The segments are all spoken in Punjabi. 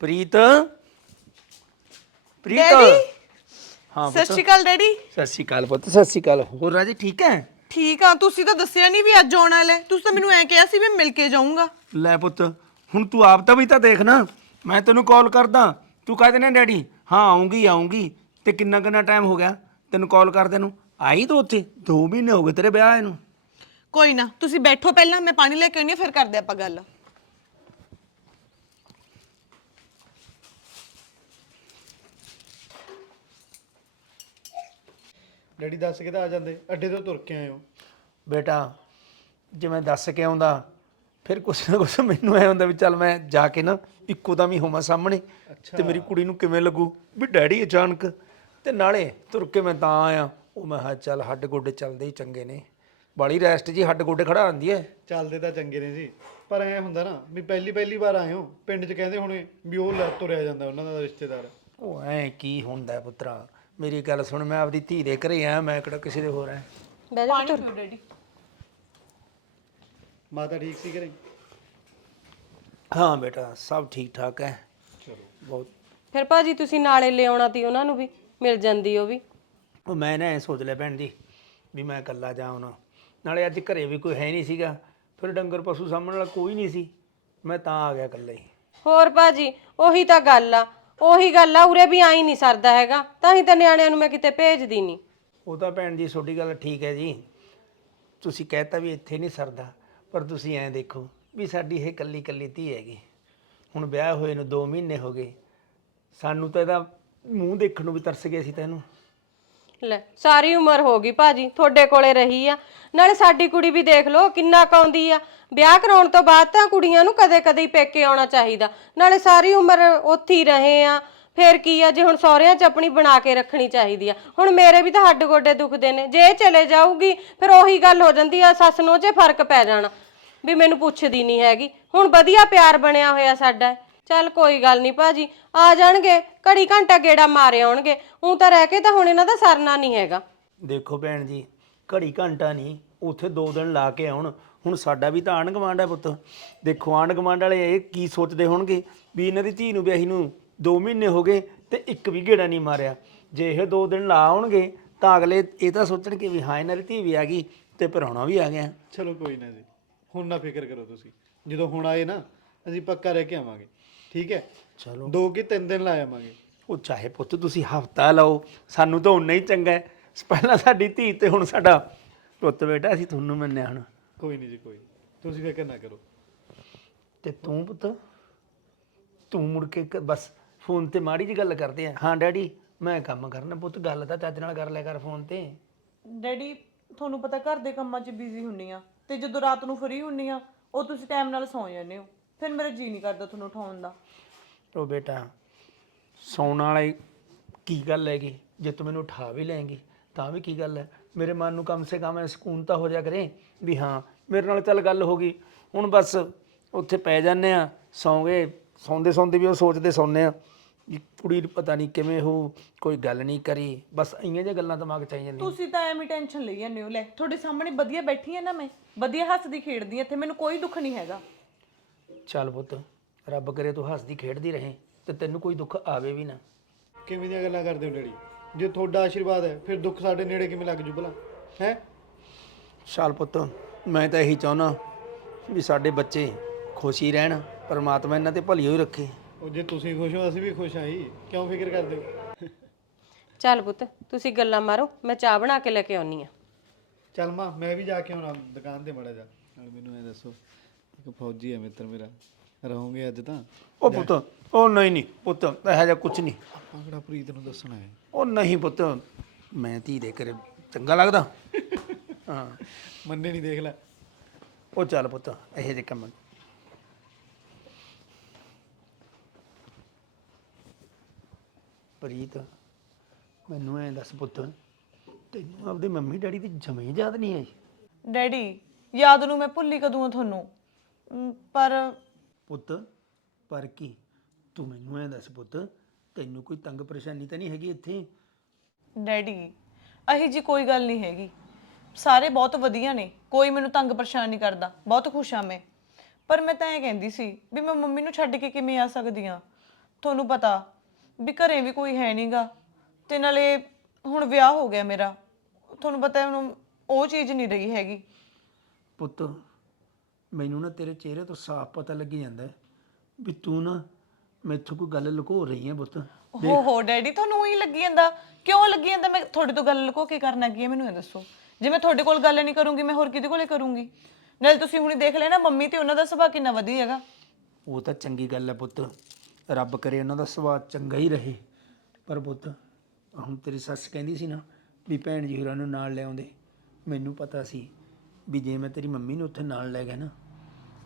ਪ੍ਰੀਤ? ਪ੍ਰੀਤ? ਡੈਡੀ? ਹਾਂ ਸਤਿ ਪੁੱਤ ਸ਼੍ਰੀ ਅਕਾਲ ਡੈਡੀ। ਸਤਿ ਸ਼੍ਰੀ ਅਕਾਲ ਪੁੱਤ ਸਤਿ ਸ਼੍ਰੀ ਅਕਾਲ। ਹੋਰ ਰਾਜੇ ਠੀਕ ਹੈ? ਠੀਕ ਆ ਤੁਸੀਂ ਤਾਂ ਦੱਸਿਆ ਨਹੀਂ ਵੀ ਅੱਜ ਆਉਣ ਵਾਲਾ ਹੈ। ਤੁਸੀਂ ਤਾਂ ਮੈਨੂੰ ਐਂ ਕਿਹਾ ਸੀ ਵੀ ਮਿਲ ਕੇ ਜਾਊਂਗਾ। ਲੈ ਪੁੱਤ ਹੁਣ ਤੂੰ ਆਪ ਤਾਂ ਵੀ ਤਾਂ ਦੇਖ ਨਾ। ਮੈਂ ਤੈਨੂੰ ਕਾਲ ਕਰਦਾ। ਤੂੰ ਕਹਿ ਦੇਣਾ ਡੈਡੀ ਹਾਂ ਆਉਂਗੀ ਆਉਂਗੀ ਤੇ ਕਿੰਨਾ ਕਿੰਨਾ ਟਾਈਮ ਹੋ ਗਿਆ? ਤੈਨੂੰ ਕਾਲ ਕਰਦੇ ਨੂੰ ਆਈ ਤੂੰ ਉੱਥੇ? 2 ਮਹੀਨੇ ਹੋ ਗਏ ਤੇਰੇ ਵਿਆਹ ਨੂੰ। ਕੋਈ ਨਾ ਤੁਸੀਂ ਬੈਠੋ ਪਹਿਲਾਂ ਮੈਂ ਪਾਣੀ ਲੈ ਕੇ ਆਉਣੀ ਫਿਰ ਕਰਦੇ ਆਪਾਂ ਗੱਲ। ਡੈਡੀ ਦੱਸ ਕੇ ਤਾਂ ਆ ਜਾਂਦੇ ਅੱਡੇ ਤੋਂ ਤੁਰ ਕੇ ਆਏ ਹੋ। ਬੇਟਾ ਜੇ ਮੈਂ ਦੱਸ ਕੇ ਆਉਂਦਾ ਫਿਰ ਕੁਛ ਨਾ ਕੁਛ ਮੈਨੂੰ ਐ ਹੁੰਦਾ ਵੀ ਚੱਲ ਮੈਂ ਜਾ ਕੇ ਨਾ ਇੱਕੋ ਦਮ ਹੀ ਹੋਵਾਂ ਸਾਹਮਣੇ ਤੇ ਮੇਰੀ ਕੁੜੀ ਨੂੰ ਕਿਵੇਂ ਲੱਗੂ? ਵੀ ਡੈਡੀ ਅਚਾਨਕ ਤੇ ਨਾਲੇ ਤੁਰ ਕੇ ਮੈਂ ਤਾਂ ਆਇਆ। ਉਹ ਮੈਂ ਕਿਹਾ ਚੱਲ ਹੱਡ ਗੋਡੇ ਚੱਲਦੇ ਹੀ ਚੰਗੇ ਨੇ। ਬਾਲੀ ਰੈਸਟ ਜੀ ਹੱਡ ਗੋਡੇ ਖੜਾ ਆਂਦੀ ਐ। ਚੱਲਦੇ ਤਾਂ ਚੰਗੇ ਨੇ ਜੀ। ਪਰ ਐ ਹੁੰਦਾ ਨਾ ਵੀ ਪਹਿਲੀ ਪਹਿਲੀ ਵਾਰ ਆਏ ਹੋ ਪਿੰਡ 'ਚ ਕਹਿੰਦੇ ਹੋਣੇ ਵੀ ਉਹ ਲੈ ਤੁਰਿਆ ਜਾਂਦਾ ਉਹਨਾਂ ਦਾ ਰਿਸ਼ਤੇਦਾਰ। ਉਹ ਐ ਕੀ ਹੁੰਦਾ ਹੈ ਪੁੱਤਰਾ। ਮੇਰੀ ਗੱਲ ਸੁਣ ਮੈਂ ਆਪਦੀ ਧੀ ਦੇ ਘਰੇ ਆ ਮੈਂ ਕਿਹੜਾ ਕਿਸੇ ਦੇ ਹੋਰ ਆ ਪਾਣੀ ਪੀਓ ਡੈਡੀ। ਮਾਤਾ ਠੀਕ ਸੀ ਘਰੇ? ਹਾਂ ਬੇਟਾ ਸਭ ਠੀਕ ਠਾਕ ਹੈ ਚਲੋ। ਬਹੁਤ। ਫਿਰ ਭਾਜੀ ਤੁਸੀਂ ਨਾਲੇ ਲਿਆਉਣਾ ਤੀ ਉਹਨਾਂ ਨੂੰ ਵੀ ਮਿਲ ਜਾਂਦੀ ਉਹ ਵੀ। ਉਹ ਮੈਂ ਨਾ ਐਂ ਸੋਚ ਲਿਆ ਭੈਣ ਜੀ ਵੀ ਮੈਂ ਇਕੱਲਾ ਜਾਉਣਾ ਨਾਲੇ ਅੱਜ ਘਰੇ ਵੀ ਕੋਈ ਹੈ ਨਹੀਂ ਸੀਗਾ ਫਿਰ ਡੰਗਰ ਪਸ਼ੂ ਸਾਹਮਣੇ ਵਾਲਾ ਕੋਈ ਨਹੀਂ ਸੀ ਮੈਂ ਤਾਂ ਆ ਗਿਆ ਇਕੱਲਾ ਹੀ। ਹੋਰ ਭਾਜੀ ਉਹੀ ਤਾਂ ਗੱਲ ਆ। ਉਹੀ ਗੱਲ ਆ, ਉਰੇ ਵੀ ਆਈ ਨਹੀਂ ਸਰਦਾ ਹੈਗਾ। ਤਾਂ ਹੀ ਤਾਂ ਨਿਆਣਿਆਂ ਨੂੰ ਮੈਂ ਕਿਤੇ ਭੇਜਦੀ ਨਹੀਂ ਉਹ ਤਾਂ ਭੈਣ ਜੀ, ਤੁਹਾਡੀ ਗੱਲ ਠੀਕ ਹੈ ਜੀ। ਤੁਸੀਂ ਕਹਿਤਾ ਵੀ ਇੱਥੇ ਨਹੀਂ ਸਰਦਾ, ਪਰ ਤੁਸੀਂ ਐਂ ਦੇਖੋ ਵੀ ਸਾਡੀ ਇਹ ਕੱਲੀ ਕੱਲੀ ਧੀ ਹੈਗੀ। ਹੁਣ ਵਿਆਹ ਹੋਏ ਨੂੰ 2 ਮਹੀਨੇ ਹੋ ਗਏ। ਸਾਨੂੰ ਤਾਂ ਇਹਦਾ ਮੂੰਹ ਦੇਖਣ ਨੂੰ ਵੀ ਤਰਸ ਗਏ ਸੀ ਤੈਨੂੰ ਲੈ, ਸਾਰੀ ਉਮਰ ਹੋ ਗਈ ਭਾਜੀ, ਤੁਹਾਡੇ ਕੋਲੇ ਰਹੀ ਆ। ਨਾਲੇ ਸਾਡੀ ਕੁੜੀ ਵੀ ਦੇਖ ਲਓ, ਕਿੰਨਾ ਕਾਉਂਦੀ ਆ। ਵਿਆਹ ਕਰਾਉਣ ਤੋਂ ਬਾਅਦ ਤਾਂ ਕੁੜੀਆਂ ਨੂੰ ਕਦੇ-ਕਦੇ ਹੀ ਪੇਕੇ ਆਉਣਾ ਚਾਹੀਦਾ। ਨਾਲੇ ਸਾਰੀ ਉਮਰ ਉੱਥੇ ਹੀ ਰਹੇ ਆ। ਫੇਰ ਕੀ ਆ, ਜੇ ਹੁਣ ਸਹੁਰਿਆਂ 'ਚ ਆਪਣੀ ਬਣਾ ਕੇ ਰੱਖਣੀ ਚਾਹੀਦੀ ਆ। ਹੁਣ ਮੇਰੇ ਵੀ ਤਾਂ ਹੱਡ ਗੋਡੇ ਦੁਖਦੇ ਨੇ। ਜੇ ਇਹ ਚਲੇ ਜਾਊਗੀ, ਫਿਰ ਉਹੀ ਗੱਲ ਹੋ ਜਾਂਦੀ ਆ, ਸੱਸ ਨੂੰ 'ਚ ਫ਼ਰਕ ਪੈ ਜਾਣਾ। ਵੀ ਮੈਨੂੰ ਪੁੱਛਦੀ ਨਹੀਂ ਹੈਗੀ। ਹੁਣ ਵਧੀਆ ਪਿਆਰ ਬਣਿਆ ਹੋਇਆ ਸਾਡਾ। ਚੱਲ ਕੋਈ ਗੱਲ ਨਹੀਂ ਭਾਜੀ ਆ ਜਾਣਗੇ ਘੜੀ ਘੰਟਾ ਗੇੜਾ ਮਾਰੇ ਆਉਣਗੇ ਉਹ ਤਾਂ ਰਹਿ ਕੇ ਤਾਂ ਹੁਣ ਇਹਨਾਂ ਦਾ ਸਰਨਾ ਨਹੀਂ ਹੈਗਾ। ਦੇਖੋ ਭੈਣ ਜੀ ਘੜੀ ਘੰਟਾ ਨਹੀਂ ਉੱਥੇ 2 ਦਿਨ ਲਾ ਕੇ ਆਉਣ ਹੁਣ ਸਾਡਾ ਵੀ ਤਾਂ ਆਂਢ ਗੁਆਂਢ ਹੈ ਪੁੱਤ। ਦੇਖੋ ਆਂਢ ਗੁਆਂਢ ਵਾਲੇ ਇਹ ਕੀ ਸੋਚਦੇ ਹੋਣਗੇ ਵੀ ਇਹਨਾਂ ਦੀ ਧੀ ਨੂੰ ਵਿਆਹੀ ਨੂੰ 2 ਮਹੀਨੇ ਹੋ ਗਏ ਤੇ ਇੱਕ ਵੀ ਗੇੜਾ ਨਹੀਂ ਮਾਰਿਆ। ਜੇ ਇਹ 2 ਦਿਨ ਲਾ ਆਉਣਗੇ ਤਾਂ ਅਗਲੇ ਇਹ ਤਾਂ ਸੋਚਣਗੇ ਵੀ ਹਾਂ ਇਹਨਾਂ ਦੀ ਧੀ ਵੀ ਆ ਗਈ ਤੇ ਭਰਾਉਣਾ ਵੀ ਆ ਗਿਆ। ਚਲੋ ਕੋਈ ਨਾ ਜੀ ਹੁਣ ਨਾ ਫਿਕਰ ਕਰੋ ਤੁਸੀਂ। ਜਦੋਂ ਹੁਣ ਆਏ ਨਾ ਅਸੀਂ ਪੱਕਾ ਰਹਿ ਕੇ ਆਵਾਂਗੇ। ਠੀਕ ਹੈ? ਚਲੋ। ਦੋ ਕਿ ਤਿੰਨ ਦਿਨ ਲਾ ਆਵਾਂਗੇ। ਉਹ ਚਾਹੇ ਪੁੱਤ ਤੁਸੀਂ ਹਫਤਾ ਲਾਓ ਸਾਨੂੰ ਤਾਂ ਉਨਾ ਹੀ ਚੰਗਾ ਹੈ। ਪਹਿਲਾਂ ਸਾਡੀ ਧੀ ਤੇ ਹੁਣ ਸਾਡਾ ਪੁੱਤ ਬੇਟਾ ਅਸੀਂ ਤੁਹਾਨੂੰ ਮੰਨਿਆ ਹੁਣ। ਕੋਈ ਨਹੀਂ ਜੀ ਕੋਈ ਤੁਸੀਂ ਫਿਕਰ ਨਾ ਕਰੋ। ਤੇ ਤੂੰ ਪੁੱਤ ਤੂੰ ਮੁੜ ਕੇ ਕ- ਬਸ ਫੋਨ ਤੇ ਮਾੜੀ ਜੀ ਗੱਲ ਕਰਦੇ ਆ। ਹਾਂ ਡੈਡੀ ਮੈਂ ਕੰਮ ਕਰਨਾ ਪੁੱਤ ਗੱਲ ਤਾਂ ਚੱਜ ਨਾਲ ਕਰ ਲਿਆ ਕਰ ਫੋਨ ਤੇ। ਡੈਡੀ ਤੁਹਾਨੂੰ ਪਤਾ ਘਰ ਦੇ ਕੰਮਾਂ 'ਚ ਬਿਜ਼ੀ ਹੁੰਨੀ ਆ। ਤੇ ਜਦੋਂ ਰਾਤ ਨੂੰ ਫਰੀ ਹੁੰਨੀ ਆ ਉਹ ਤੁਸੀਂ ਟਾਈਮ ਨਾਲ ਸੌਂ ਜਾਂਦੇ ਹੋ। ਫਿਰ ਮੇਰਾ ਜੀ ਨਹੀਂ ਕਰਦਾ ਤੁਹਾਨੂੰ ਉਠਾਉਣ ਦਾ। ਉਹ ਬੇਟਾ ਸੌਣ ਵਾਲੀ ਕੀ ਗੱਲ ਹੈਗੀ? ਜੇ ਤੂੰ ਮੈਨੂੰ ਉਠਾ ਵੀ ਲਏਂਗੀ ਤਾਂ ਵੀ ਕੀ ਗੱਲ ਹੈ? ਮੇਰੇ ਮਨ ਨੂੰ ਕਮ ਸੇ ਕਮ ਇਹ ਸਕੂਨ ਤਾਂ ਹੋ ਜਾ ਕਰੇ ਵੀ ਹਾਂ ਮੇਰੇ ਨਾਲ ਚੱਲ ਗੱਲ ਹੋ ਗਈ। ਹੁਣ ਬਸ ਉੱਥੇ ਪੈ ਜਾਂਦੇ ਆ ਸੌਂ ਗਏ ਸੌਂਦੇ ਸੌਂਦੇ ਵੀ ਉਹ ਸੋਚਦੇ ਸੌਂਦੇ ਆ ਵੀ ਕੁੜੀ ਪਤਾ ਨਹੀਂ ਕਿਵੇਂ ਹੋ ਕੋਈ ਗੱਲ ਨਹੀਂ ਕਰੀ ਬਸ ਇਹੀਆਂ ਜਿਹੀਆਂ ਗੱਲਾਂ ਦਿਮਾਗ ਚ ਆਈ ਜਾਂਦੀਆਂ। ਤੁਸੀਂ ਤਾਂ ਐਵੇਂ ਟੈਨਸ਼ਨ ਲਈ ਜਾਂਦੇ ਹੋ ਲੈ ਤੁਹਾਡੇ ਸਾਹਮਣੇ ਵਧੀਆ ਬੈਠੀ ਆ ਨਾ ਮੈਂ ਵਧੀਆ ਹੱਸਦੀ ਖੇਡਦੀ ਆ ਇੱਥੇ ਮੈਨੂੰ ਕੋਈ ਦੁੱਖ ਨਹੀਂ ਹੈਗਾ। ਚੱਲ ਪੁੱਤ ਰੱਬ ਕਰੇ ਤੂੰ ਹੱਸਦੀ ਖੇਡਦੀ ਰਹੇ ਤੇ ਤੈਨੂੰ ਕੋਈ ਦੁੱਖ ਆਵੇ ਵੀ ਨਾ। ਕਿਵੇਂ ਦੀਆਂ ਗੱਲਾਂ ਕਰਦੇ ਹੋ ਡੈਡੀ? ਜੇ ਤੁਹਾਡਾ ਆਸ਼ੀਰਵਾਦ ਹੈ ਫਿਰ ਦੁੱਖ ਸਾਡੇ ਨੇੜੇ ਕਿਵੇਂ ਲੱਗ ਜੂ ਭਲਾ? ਹੈ? ਚੱਲ ਪੁੱਤ ਮੈਂ ਤਾਂ ਇਹੀ ਚਾਹੁੰਦਾ ਵੀ ਸਾਡੇ ਬੱਚੇ ਖੁਸ਼ ਹੀ ਰਹਿਣ ਪਰਮਾਤਮਾ ਇਹਨਾਂ ਤੇ ਭਲੀ ਹੋਈ ਰੱਖੇ। ਉਹ ਜੇ ਤੁਸੀਂ ਖੁਸ਼ ਹੋ ਅਸੀਂ ਵੀ ਖੁਸ਼ ਆਂ ਜੀ। ਕਿਉਂ ਫਿਕਰ ਕਰਦੇ ਹੋ? ਚੱਲ ਪੁੱਤ ਤੁਸੀਂ ਗੱਲਾਂ ਮਾਰੋ ਮੈਂ ਚਾਹ ਬਣਾ ਕੇ ਲੈ ਕੇ ਆਉਣੀ ਆ ਚੱਲ ਮਾਂ ਮੈਂ ਵੀ ਜਾ ਕੇ ਆਉਣਾ ਦੁਕਾਨ ਤੇ ਮੜਾ ਜਾ ਨਾਲ ਮੈਨੂੰ ਇਹ ਦੱਸੋ ਇੱਕ ਫੌਜੀ ਹੈ ਮਿੱਤਰ ਮੇਰਾ। ਰਹੋਗੇ ਅੱਜ ਤਾਂ? ਉਹ ਪੁੱਤ ਉਹ ਨਹੀਂ ਨਹੀਂ ਪੁੱਤ ਇਹੋ ਜਿਹਾ ਕੁਝ ਨਹੀਂ। ਆਪਾਂ ਕਿਹੜਾ ਪ੍ਰੀਤ ਨੂੰ ਦੱਸਣਾ ਹੈ? ਉਹ ਨਹੀਂ ਪੁੱਤ ਮੈਂ ਧੀ ਦੇ ਕਰੇ ਚੰਗਾ ਲੱਗਦਾ। ਹਾਂ। ਮੰਨੇ ਨਹੀਂ ਦੇਖ ਲੈ। ਉਹ ਚੱਲ ਪੁੱਤ ਇਹੋ ਜਿਹੇ ਕੰਮ। ਪ੍ਰੀਤ ਮੈਨੂੰ ਐਂ ਦੱਸ ਪੁੱਤ ਤੈਨੂੰ ਆਪਦੇ ਮੰਮੀ ਡੈਡੀ ਦੀ ਜਮੇ ਯਾਦ ਨਹੀਂ ਆਈ? ਡੈਡੀ ਯਾਦ ਨੂੰ ਮੈਂ ਭੁੱਲੀ ਕਦੋਂ ਆ ਤੁਹਾਨੂੰ? ਅਮ, ਪਰ ਪੁੱਤ ਪਰ ਕੀ? ਤੂੰ ਮੈਨੂੰ ਐਂ ਦੱਸ ਪੁੱਤ ਤੈਨੂੰ ਕੋਈ ਤੰਗ ਪਰੇਸ਼ਾਨੀ ਤਾਂ ਨਹੀਂ ਹੈਗੀ ਇੱਥੇ? ਡੈਡੀ ਅਹੀ ਜੀ ਕੋਈ ਗੱਲ ਨਹੀਂ ਹੈਗੀ। ਸਾਰੇ ਬਹੁਤ ਵਧੀਆ ਨੇ ਕੋਈ ਮੈਨੂੰ ਤੰਗ ਪਰੇਸ਼ਾਨ ਨਹੀਂ ਕਰਦਾ ਬਹੁਤ ਖੁਸ਼ ਆ ਮੈਂ। ਪਰ ਮੈਂ ਤਾਂ ਇਹ ਕਹਿੰਦੀ ਸੀ ਵੀ ਮੈਂ ਮੰਮੀ ਨੂੰ ਛੱਡ ਕੇ ਕਿਵੇਂ ਆ ਸਕਦੀ ਆ ਤੁਹਾਨੂੰ ਪਤਾ ਵੀ ਘਰੇ ਵੀ ਕੋਈ ਹੈ ਨਹੀਂਗਾ ਤੇ ਨਾਲੇ ਹੁਣ ਵਿਆਹ ਹੋ ਗਿਆ ਮੇਰਾ। ਤੁਹਾਨੂੰ ਪਤਾ ਹੈ ਹੁਣ ਉਹ ਚੀਜ਼ ਨਹੀਂ ਰਹੀ ਹੈਗੀ। ਪੁੱਤ ਮੈਨੂੰ ਨਾ ਤੇਰੇ ਚਿਹਰੇ ਤੋਂ ਸਾਫ਼ ਪਤਾ ਲੱਗੀ ਜਾਂਦਾ ਹੈ ਵੀ ਤੂੰ ਨਾ ਮੈਥੋਂ ਕੋਈ ਗੱਲ ਲੁਕੋ ਰਹੀ ਹੈ ਪੁੱਤ ਹੋ ਹੋ ਡੈਡੀ ਤੁਹਾਨੂੰ ਹੀ ਲੱਗੀ ਜਾਂਦਾ। ਕਿਉਂ ਲੱਗੀ ਜਾਂਦਾ? ਮੈਂ ਤੁਹਾਡੇ ਤੋਂ ਗੱਲ ਲੁਕੋ ਕੇ ਕਰਨਾ ਕੀ ਹੈ ਮੈਨੂੰ ਇਹ ਦੱਸੋ। ਜੇ ਮੈਂ ਤੁਹਾਡੇ ਕੋਲ ਗੱਲ ਨਹੀਂ ਕਰੂੰਗੀ ਮੈਂ ਹੋਰ ਕਿਹਦੇ ਕੋਲੇ ਕਰੂੰਗੀ? ਨਾਲੇ ਤੁਸੀਂ ਹੁਣੀ ਦੇਖ ਲੈਣਾ ਮੰਮੀ ਤੇ ਉਹਨਾਂ ਦਾ ਸੁਭਾਅ ਕਿੰਨਾ ਵਧੀਆ ਹੈਗਾ। ਉਹ ਤਾਂ ਚੰਗੀ ਗੱਲ ਹੈ ਪੁੱਤ ਰੱਬ ਕਰੇ ਉਹਨਾਂ ਦਾ ਸੁਭਾਅ ਚੰਗਾ ਹੀ ਰਹੇ। ਪਰ ਪੁੱਤ ਹੁਣ ਤੇਰੀ ਸੱਸ ਕਹਿੰਦੀ ਸੀ ਨਾ ਵੀ ਭੈਣ ਜੀ ਹੋਰਾਂ ਨੂੰ ਨਾਲ ਲੈ ਆਉਂਦੇ। ਮੈਨੂੰ ਪਤਾ ਸੀ ਵੀ ਜੇ ਮੈਂ ਤੇਰੀ ਮੰਮੀ ਨੂੰ ਉੱਥੇ ਨਾਲ ਲੈ ਗਿਆ ਨਾ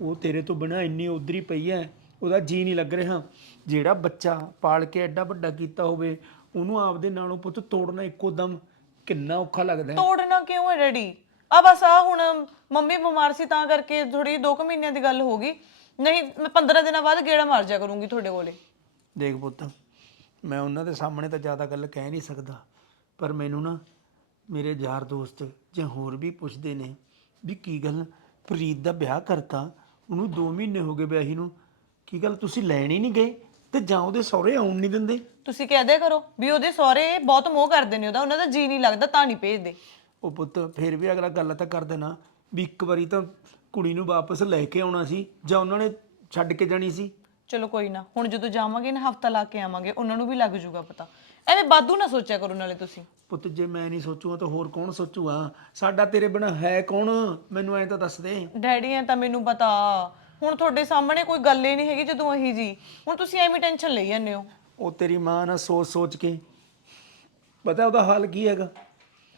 ਉਹ ਤੇਰੇ ਤੋਂ ਬਿਨਾ ਇੰਨੀ ਉਧਰੀ ਪਈ ਐ ਉਹਦਾ ਜੀ ਨਹੀਂ ਲੱਗ ਰਿਹਾ। ਜਿਹੜਾ ਬੱਚਾ ਪਾਲ ਕੇ ਐਡਾ ਵੱਡਾ ਕੀਤਾ ਹੋਵੇ ਉਹਨੂੰ ਆਪਦੇ ਨਾਲੋਂ ਪੁੱਤ ਤੋੜਨਾ ਇੱਕੋ ਦਮ ਕਿੰਨਾ ਔਖਾ ਲੱਗਦਾ ਹੈ ਤੋੜਨਾ ਕਿਉਂ ਹੈ ਡੈਡੀ? ਆ ਬਸ ਆ ਹੁਣ ਮੰਮੀ ਬਿਮਾਰ ਸੀ ਤਾਂ ਕਰਕੇ ਥੋੜੀ 2 ਕੁ ਮਹੀਨਿਆਂ ਦੀ ਗੱਲ ਹੋ ਗਈ। ਨਹੀਂ ਮੈਂ 15 ਦਿਨਾਂ ਬਾਅਦ ਗੇੜਾ ਮਾਰ ਜਾ ਕਰੂੰਗੀ ਤੁਹਾਡੇ ਕੋਲੇ। ਦੇਖ ਪੁੱਤ ਮੈਂ ਉਹਨਾਂ ਦੇ ਸਾਹਮਣੇ ਤਾਂ ਜ਼ਿਆਦਾ ਗੱਲ ਕਹਿ ਨਹੀਂ ਸਕਦਾ ਪਰ ਮੈਨੂੰ ਨਾ ਮੇਰੇ ਯਾਰ ਦੋਸਤ ਜਾਂ ਹੋਰ ਵੀ ਪੁੱਛਦੇ ਨੇ ਵੀ ਕੀ ਗੱਲ? ਪ੍ਰੀਤ ਦਾ ਵਿਆਹ ਕਰਤਾ। ਉਹਨੂੰ 2 ਮਹੀਨੇ ਹੋ ਗਏ ਵਿਆਹੀ ਨੂੰ। ਕੀ ਗੱਲ? ਤੁਸੀਂ ਲੈਣ ਹੀ ਨਹੀਂ ਗਏ ਤੇ ਜਾਂ ਉਹਦੇ ਸਹੁਰੇ ਆਉਣ ਨਹੀਂ ਦਿੰਦੇ? ਤੁਸੀਂ ਕਹਿ ਦਿਆ ਕਰੋ ਵੀ ਉਹਦੇ ਸਹੁਰੇ ਬਹੁਤ ਮੋਹ ਕਰਦੇ ਨੇ ਉਹਦਾ। ਉਹਨਾਂ ਦਾ ਜੀ ਨਹੀਂ ਲੱਗਦਾ ਤਾਂ ਨਹੀਂ ਭੇਜਦੇ। ਉਹ ਪੁੱਤ ਫਿਰ ਵੀ ਅਗਲਾ ਗੱਲ ਤਾਂ ਕਰ ਦੇਣਾ ਵੀ ਇੱਕ ਵਾਰੀ ਤਾਂ ਕੁੜੀ ਨੂੰ ਵਾਪਸ ਲੈ ਕੇ ਆਉਣਾ ਸੀ ਜਾਂ ਉਹਨਾਂ ਨੇ ਛੱਡ ਕੇ ਜਾਣੀ ਸੀ। ਚਲੋ ਕੋਈ ਨਾ ਹੁਣ ਜਦੋਂ ਜਾਵਾਂਗੇ ਨਾ ਹਫਤਾ ਲਾ ਕੇ ਆਵਾਂਗੇ ਉਹਨਾਂ ਨੂੰ ਵੀ ਲੱਗ ਜੂਗਾ ਪਤਾ। ਐਵੇਂ ਬਾਦੂ ਨਾ ਸੋਚਿਆ ਕਰੋ ਨਾਲੇ ਤੁਸੀਂ। ਪੁੱਤ ਜੇ ਮੈਂ ਨਹੀਂ ਸੋਚੂਗਾ ਤਾਂ ਹੋਰ ਕੌਣ ਸੋਚੂਗਾ? ਸਾਡਾ ਤੇਰੇ ਬਿਨਾ ਹੈ ਕੌਣ? ਮੈਨੂੰ ਐਂ ਤਾਂ ਦੱਸ ਦੇ। ਡੈਡੀ ਐ ਤਾਂ ਮੈਨੂੰ ਪਤਾ। ਹੁਣ ਤੁਹਾਡੇ ਸਾਹਮਣੇ ਕੋਈ ਗੱਲ ਹੀ ਨਹੀਂ ਹੈਗੀ ਜਦੋਂ ਅਹੀ ਜੀ। ਹੁਣ ਤੁਸੀਂ ਐਵੇਂ ਟੈਨਸ਼ਨ ਲਈ ਜਾਂਦੇ ਹੋ। ਉਹ ਤੇਰੀ ਮਾਂ ਨਾ ਸੋਚ ਸੋਚ ਕੇ। ਪਤਾ ਉਹਦਾ ਹਾਲ ਕੀ ਹੈਗਾ?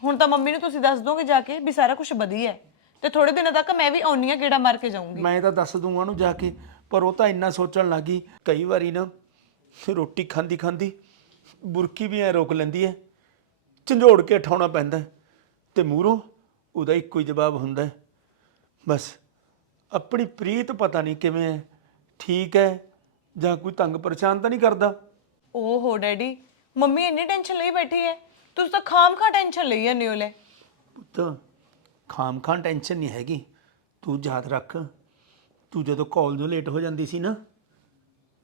ਹੁਣ ਤਾਂ ਮੰਮੀ ਨੂੰ ਤੁਸੀਂ ਦੱਸ ਦੋਗੇ ਜਾ ਕੇ ਵੀ ਸਾਰਾ ਕੁਝ ਵਧੀਆ ਹੈ। ਤੇ ਥੋੜੇ ਦਿਨਾਂ ਤੱਕ ਮੈਂ ਵੀ ਆਉਣੀ ਆ ਗੇੜਾ ਮਾਰ ਕੇ ਜਾਊਂਗੀ। ਮੈਂ ਤਾਂ ਦੱਸ ਦੂੰਗਾ ਉਹਨੂੰ ਜਾ ਕੇ। ਪਰ ਉਹ ਤਾਂ ਇੰਨਾ ਸੋਚਣ ਲੱਗੀ ਕਈ ਵਾਰੀ ਨਾ ਰੋਟੀ ਖਾਂਦੀ ਖਾਂਦੀ ਬੁਰਕੀ ਵੀ ਐ ਰੋਕ ਲੈਂਦੀ ਐ। ਝੰਜੋੜ ਕੇ ਉਠਾਉਣਾ ਪੈਂਦਾ ਹੈ। ਤੇ ਮੂਹਰੋਂ ਉਹਦਾ ਇੱਕੋ ਹੀ ਜਵਾਬ ਹੁੰਦਾ ਹੈ, ਬਸ ਆਪਣੀ ਪ੍ਰੀਤ ਪਤਾ ਨਹੀਂ ਕਿਵੇਂ ਹੈ ਠੀਕ ਹੈ ਜਾਂ ਕੋਈ ਤੰਗ ਪਰੇਸ਼ਾਨ ਤਾਂ ਨਹੀਂ ਕਰਦਾ? ਓਹੋ ਡੈਡੀ ਮੰਮੀ ਇੰਨੀ ਟੈਨਸ਼ਨ ਲਈ ਬੈਠੀ ਹੈ ਤੁਸੀਂ ਤਾਂ ਖਾਮ ਖਾ ਟੈਨਸ਼ਨ ਲਈ ਜਾਂਦੇ ਹੋ ਲੈ। ਪੁੱਤ ਖਾਮ ਖਾਨ ਟੈਨਸ਼ਨ ਨਹੀਂ ਹੈਗੀ। ਤੂੰ ਯਾਦ ਰੱਖ ਤੂੰ ਜਦੋਂ ਕਾਲਜੋਂ ਲੇਟ ਹੋ ਜਾਂਦੀ ਸੀ ਨਾ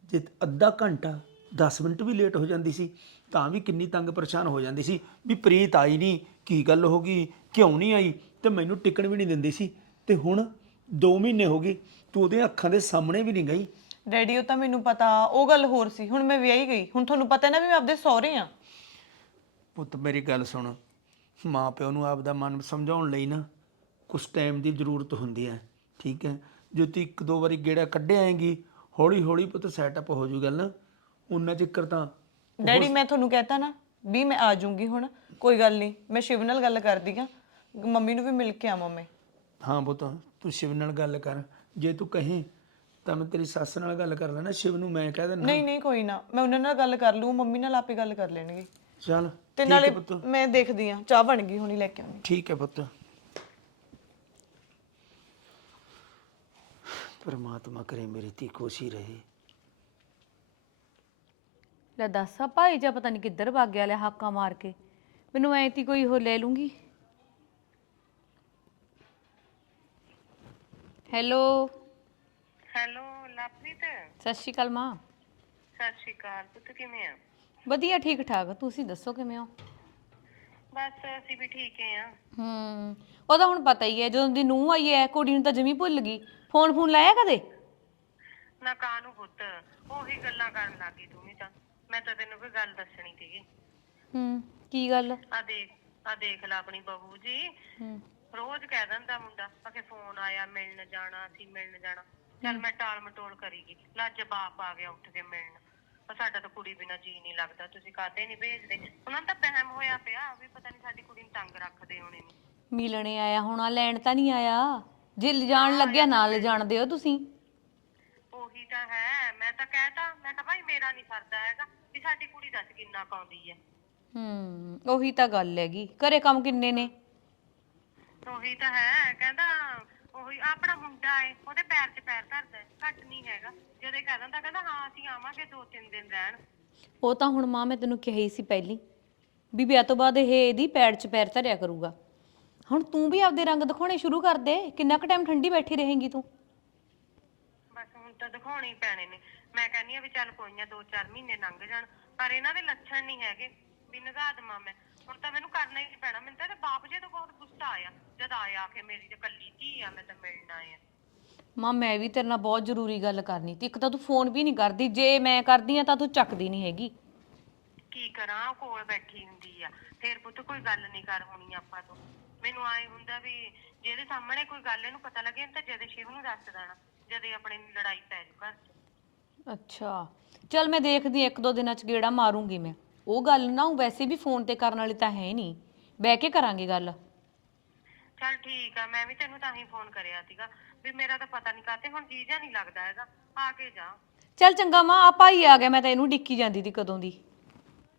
ਜੇ ਅੱਧਾ ਘੰਟਾ 10 ਮਿੰਟ ਵੀ ਲੇਟ ਹੋ ਜਾਂਦੀ ਸੀ ਤਾਂ ਵੀ ਕਿੰਨੀ ਤੰਗ ਪਰੇਸ਼ਾਨ ਹੋ ਜਾਂਦੀ ਸੀ ਵੀ ਪ੍ਰੀਤ ਆਈ ਨਹੀਂ ਕੀ ਗੱਲ ਹੋ ਗਈ ਕਿਉਂ ਨਹੀਂ ਆਈ ਤੇ ਮੈਨੂੰ ਟਿਕਣ ਵੀ ਨਹੀਂ ਦਿੰਦੀ ਸੀ। ਤੇ ਹੁਣ 2 ਮਹੀਨੇ ਹੋ ਗਏ ਤੂੰ ਉਹਦੇ ਅੱਖਾਂ ਦੇ ਸਾਹਮਣੇ ਵੀ ਨਹੀਂ ਗਈ। ਡੈਡੀ ਉਹ ਤਾਂ ਮੈਨੂੰ ਪਤਾ ਉਹ ਗੱਲ ਹੋਰ ਸੀ ਹੁਣ ਮੈਂ ਵਿਆਹੀ ਗਈ ਹੁਣ ਤੁਹਾਨੂੰ ਪਤਾ ਨਾ ਵੀ ਮੈਂ ਆਪਦੇ ਸਹੁਰੇ ਆ ਪੁੱਤ ਮੇਰੀ ਗੱਲ ਸੁਣ ਮਾਂ ਪਿਓ ਨੂੰ ਆਪਦਾ ਮਨ ਸਮਝਾਉਣ ਲਈ ਨਾ ਕੁਝ ਟਾਈਮ ਦੀ ਜ਼ਰੂਰਤ ਹੁੰਦੀ ਹੈ ਠੀਕ ਹੈ? ਜੇ ਤੂੰ ਇੱਕ ਦੋ ਵਾਰੀ ਗੇੜਾ ਕੱਢਿਆ ਆਏਗੀ ਹੌਲੀ ਹੌਲੀ ਪੁੱਤ ਸੈਟਅਪ ਹੋ ਜੂ ਗੱਲ ਉਹਨਾਂ ਚਿੱਕਰ ਤਾਂ ਡੈਡੀ ਮੈਂ ਤੁਹਾਨੂੰ ਕਹਤਾ ਨਾ ਵੀ ਮੈਂ ਆ ਜਾਊਂਗੀ ਹੁਣ ਕੋਈ ਗੱਲ ਨਹੀਂ। ਮੈਂ ਸ਼ਿਵ ਨਾਲ ਗੱਲ ਕਰਦੀ ਆ ਮੰਮੀ ਨੂੰ ਵੀ ਮਿਲ ਕੇ ਆਵਾਂ ਮੈਂ। ਹਾਂ ਪੁੱਤ ਤੂੰ ਸ਼ਿਵ ਨਾਲ ਗੱਲ ਕਰ। ਜੇ ਤੂੰ ਕਹੇ ਤਾਂ ਮੈਂ ਤੇਰੀ ਸੱਸ ਨਾਲ ਗੱਲ ਕਰ ਲੈਣਾ। ਸ਼ਿਵ ਨੂੰ ਮੈਂ ਕਹਿ ਦਿੰਦਾ। ਨਹੀਂ ਨਹੀਂ ਕੋਈ ਨਾ। ਮੈਂ ਉਹਨਾਂ ਨਾਲ ਗੱਲ ਕਰ ਲੂ ਮੰਮੀ ਨਾਲ ਆਪੇ ਗੱਲ ਕਰ ਲੈਣਗੇ। ਚੱਲ ਤੇ ਨਾਲੇ ਮੈਂ ਦੇਖਦੀ ਆ ਚਾਹ ਬਣ ਗਈ ਹੁਣੀ ਲੈ ਕੇ ਆਉਣੀ ਠੀਕ ਹੈ ਪੁੱਤ। ਪਰਮਾਤਮਾ ਕਰੇ ਮੇਰੀ ਧੀ ਖੁਸ਼ੀ ਰਹੇ। ਲੈ ਦੱਸ ਆ ਭਾਈ ਜਾ ਪਤਾ ਨਹੀਂ ਕਿੱਧਰ ਭੱਗ ਗਿਆ ਲੈ ਹਾਕਾ ਮਾਰ ਕੇ। ਮੈਨੂੰ ਐ ਤੀ ਕੋਈ ਉਹ ਲੈ ਲੂੰਗੀ। ਹੈਲੋ। ਹੈਲੋ ਲਵਪ੍ਰੀਤ। ਸਤਿ ਸ਼੍ਰੀ ਅਕਾਲ ਮਾਂ। ਸਤਿ ਸ਼੍ਰੀ ਅਕਾਲ ਪੁੱਤ ਕਿਵੇਂ ਆ? ਵਧੀਆ ਠੀਕ ਠਾਕ ਤੁਸੀਂ ਦੱਸੋ ਕਿਵੇਂ ਹੋ? ਬਸ ਅਸੀਂ ਵੀ ਠੀਕ ਹੀ ਆ। ਹੂੰ ਉਹਦਾ ਹੁਣ ਪਤਾ ਹੀ ਹੈ ਜਦੋਂ ਦੀ ਨੂੰਹ ਆਈ ਹੈ ਕੁੜੀ ਨੂੰ ਤਾਂ ਜਮੀ ਭੁੱਲ ਗਈ। ਫੋਨ ਫੋਨ ਲਾਇਆ ਕਦੇ? ਨਾ ਕਾਹਨੂੰ ਪੁੱਤ ਉਹੀ ਗੱਲਾਂ ਕਰਨ ਲੱਗੀ ਤੂੰ ਵੀ ਤਾਂ। ਮੈਂ ਤਾਂ ਤੈਨੂੰ ਕੋਈ ਗੱਲ ਦੱਸਣੀ ਸੀਗੀ। ਹੂੰ ਕੀ ਗੱਲ? ਆ ਦੇਖ ਆ ਦੇਖ ਲੈ ਆਪਣੀ ਬਹੂ ਜੀ। ਹੂੰ। ਰੋਜ਼ ਕਹਿ ਦਿੰਦਾ ਮੁੰਡਾ ਅਖੇ ਫੋਨ ਆਇਆ ਮਿਲਣ ਜਾਣਾ ਅਸੀਂ ਮਿਲਣ ਜਾਣਾ। ਚੱਲ ਮੈਂ ਟਾਲ ਮਟੋਲ ਕਰੀਗੀ ਲੱਜ ਬਾਪ ਆ ਗਿਆ ਉੱਠ ਕੇ ਮਿਲਣ। ਪਰ ਸਾਡਾ ਤਾਂ ਕੁੜੀ ਬਿਨਾ ਜੀ ਨਹੀਂ ਲੱਗਦਾ ਤੁਸੀਂ ਕਾਹਦੇ ਨਹੀਂ ਭੇਜਦੇ? ਉਹਨਾਂ ਨੂੰ ਤਾਂ ਵਹਿਮ ਹੋਇਆ ਪਿਆ ਵੀ ਪਤਾ ਨਹੀਂ ਸਾਡੀ ਕੁੜੀ ਨੂੰ ਤੰਗ ਰੱਖਦੇ ਹੋਣੇ ਨੇ। ਮਿਲਣੇ ਆਇਆ ਹੋਣਾ ਲੈਣ ਤਾਂ ਨਹੀਂ ਆਇਆ। ਜੇ ਲਿਜਾਣ ਲੱਗਿਆ ਨਾਲ ਲਿਜਾਣ ਦਿਓ ਤੁਸੀਂ। ਉਹੀ ਤਾਂ ਹੈ ਮੈਂ ਤਾਂ ਕਹਿਤਾ ਮੈਂ ਕਿਹਾ ਭਾਈ ਮੇਰਾ ਨਹੀਂ ਸਰਦਾ ਹੈਗਾ। ਵੀ ਸਾਡੀ ਕੁੜੀ ਦੱਸ ਕਿੰਨਾ ਪਾਉਂਦੀ ਹੈ ਹੂੰ ਉਹੀ ਤਾਂ ਗੱਲ ਹੈਗੀ। ਘਰੇ ਕੰਮ ਕਿੰਨੇ ਨੇ? ਉਹੀ ਤਾਂ ਹੈ ਕਹਿੰਦਾ ਉਹੀ ਆਪਣਾ ਮੁੰਡਾ ਏ ਉਹਦੇ ਪੈਰ 'ਚ ਪੈਰ ਧਰਦਾ ਹੈ, ਘੱਟ ਨਹੀਂ ਹੈਗਾ। ਜਦੋਂ ਇਹ ਕਹਿ ਦਿੰਦਾ ਕਹਿੰਦਾ ਹਾਂ ਅਸੀਂ ਆਵਾਂਗੇ ਦੋ ਤਿੰਨ ਦਿਨ ਰਹਿਣ। ਉਹ ਤਾਂ ਹੁਣ ਮਾਂ ਮੈਂ ਤੈਨੂੰ ਕਿਹਾ ਹੀ ਸੀ ਪਹਿਲੀ ਵੀ ਵਿਆਹ ਤੋਂ ਬਾਅਦ ਇਹ ਇਹਦੀ ਪੈਰ 'ਚ ਪੈਰ ਧਰਿਆ ਕਰੂਗਾ। ਹੁਣ ਤੂੰ ਵੀ ਆਪਦੇ ਰੰਗ ਦਿਖਾਉਣੇ ਸ਼ੁਰੂ ਕਰ ਦੇ ਕਿੰਨਾ ਕੁ ਟਾਈਮ ਠੰਡੀ ਬੈਠੀ ਰਹੇਂਗੀ ਤੂੰ? ਬਸ ਹੁਣ ਤਾਂ ਦਿਖਾਉਣੇ ਹੀ ਪੈਣੇ ਨੇ। ਮੈਂ ਕਹਿੰਦੀ ਆ ਵੀ ਚੱਲ ਕੋਈ ਨਾ ਦੋ ਚਾਰ ਮਹੀਨੇ ਲੰਘ ਜਾਣ ਪਰ ਇਹਨਾਂ ਦੇ ਲੱਛਣ ਨਹੀਂ ਹੈਗੇ ਵੀ ਨਿਗਾਹ ਦੇਵਾਂ ਮੈਂ। ਹੁਣ ਤਾਂ ਮੈਨੂੰ ਕਰਨਾ ਹੀ ਪੈਣਾ ਮੈਨੂੰ ਤਾਂ ਇਹਦੇ ਬਾਪ ਜੀ ਤੋਂ ਬਹੁਤ ਗੁੱਸਾ ਆਇਆ ਜਦ ਆਇਆ ਕਿ ਮੇਰੀ ਤੇ ਕੱਲੀ ਧੀ ਆ ਮੈਂ ਤਾਂ ਮਿਲਣ ਆਇਆ ਮਾਂ ਮੈਂ ਵੀ ਤੇਰੇ ਨਾਲ ਬਹੁਤ ਜ਼ਰੂਰੀ ਗੱਲ ਕਰਨੀ ਤੀ ਇੱਕ ਤਾਂ ਤੂੰ ਫੋਨ ਵੀ ਨਹੀਂ ਕਰਦੀ ਜੇ ਮੈਂ ਕਰਦੀ ਆ ਤਾਂ ਤੂੰ ਚੱਕਦੀ ਨਹੀਂ ਹੈਗੀ। ਕੀ ਕਰਾਂ ਉਹ ਕੋਲ ਬੈਠੀ ਹੁੰਦੀ ਆ ਫੇਰ ਪੁੱਤ ਕੋਈ ਗੱਲ ਨਹੀਂ ਕਰ ਹੋਣੀ ਆਪਾਂ ਤੋਂ। ਮੈਨੂੰ ਆਏ ਹੁੰਦਾ ਵੀ ਜਿਹਦੇ ਸਾਹਮਣੇ ਕੋਈ ਗੱਲ ਇਹਨੂੰ ਪਤਾ ਲੱਗੇ ਤਾਂ ਜਦੇ ਸ਼ਿਵ ਨੂੰ ਦੱਸ ਦੇਣਾ ਜਦੇ ਆਪਣੇ ਲੜਾਈ ਪੈ ਜੂ ਘਰ 'ਚ। ਅੱਛਾ। ਚਲ ਮੈਂ ਦੇਖਦੀ ਇੱਕ ਦੋ ਦਿਨਾਂ ਚ ਗੇੜਾ ਮਾਰੂੰਗੀ ਮੈਂ। ਉਹ ਗੱਲ ਨਾ ਉਹ ਵੈਸੇ ਵੀ ਫੋਨ ਤੇ ਕਰਨ ਵਾਲੀ ਤਾਂ ਹੈ ਨਹੀਂ। ਬਹਿ ਕੇ ਕਰਾਂਗੇ ਗੱਲ। ਚੱਲ ਠੀਕ ਆ ਮੈਂ ਵੀ ਤੈਨੂੰ ਤਾਂ ਹੀ ਫੋਨ ਕਰਿਆ ਸੀਗਾ ਵੀ ਮੇਰਾ ਤਾਂ ਪਤਾ ਨਹੀਂ ਕਾਤੇ ਹੁਣ ਜੀਜਾ ਨਹੀਂ ਲੱਗਦਾ ਹੈਗਾ। ਆ ਕੇ ਜਾ। ਚੱਲ ਚੰਗਾ ਮਾਂ ਆ ਭਾਈ ਆ ਗਿਆ ਮੈਂ ਤਾਂ ਇਹਨੂੰ ਡਿੱਕੀ ਜਾਂਦੀ ਤੀ ਕਦੋਂ ਦੀ।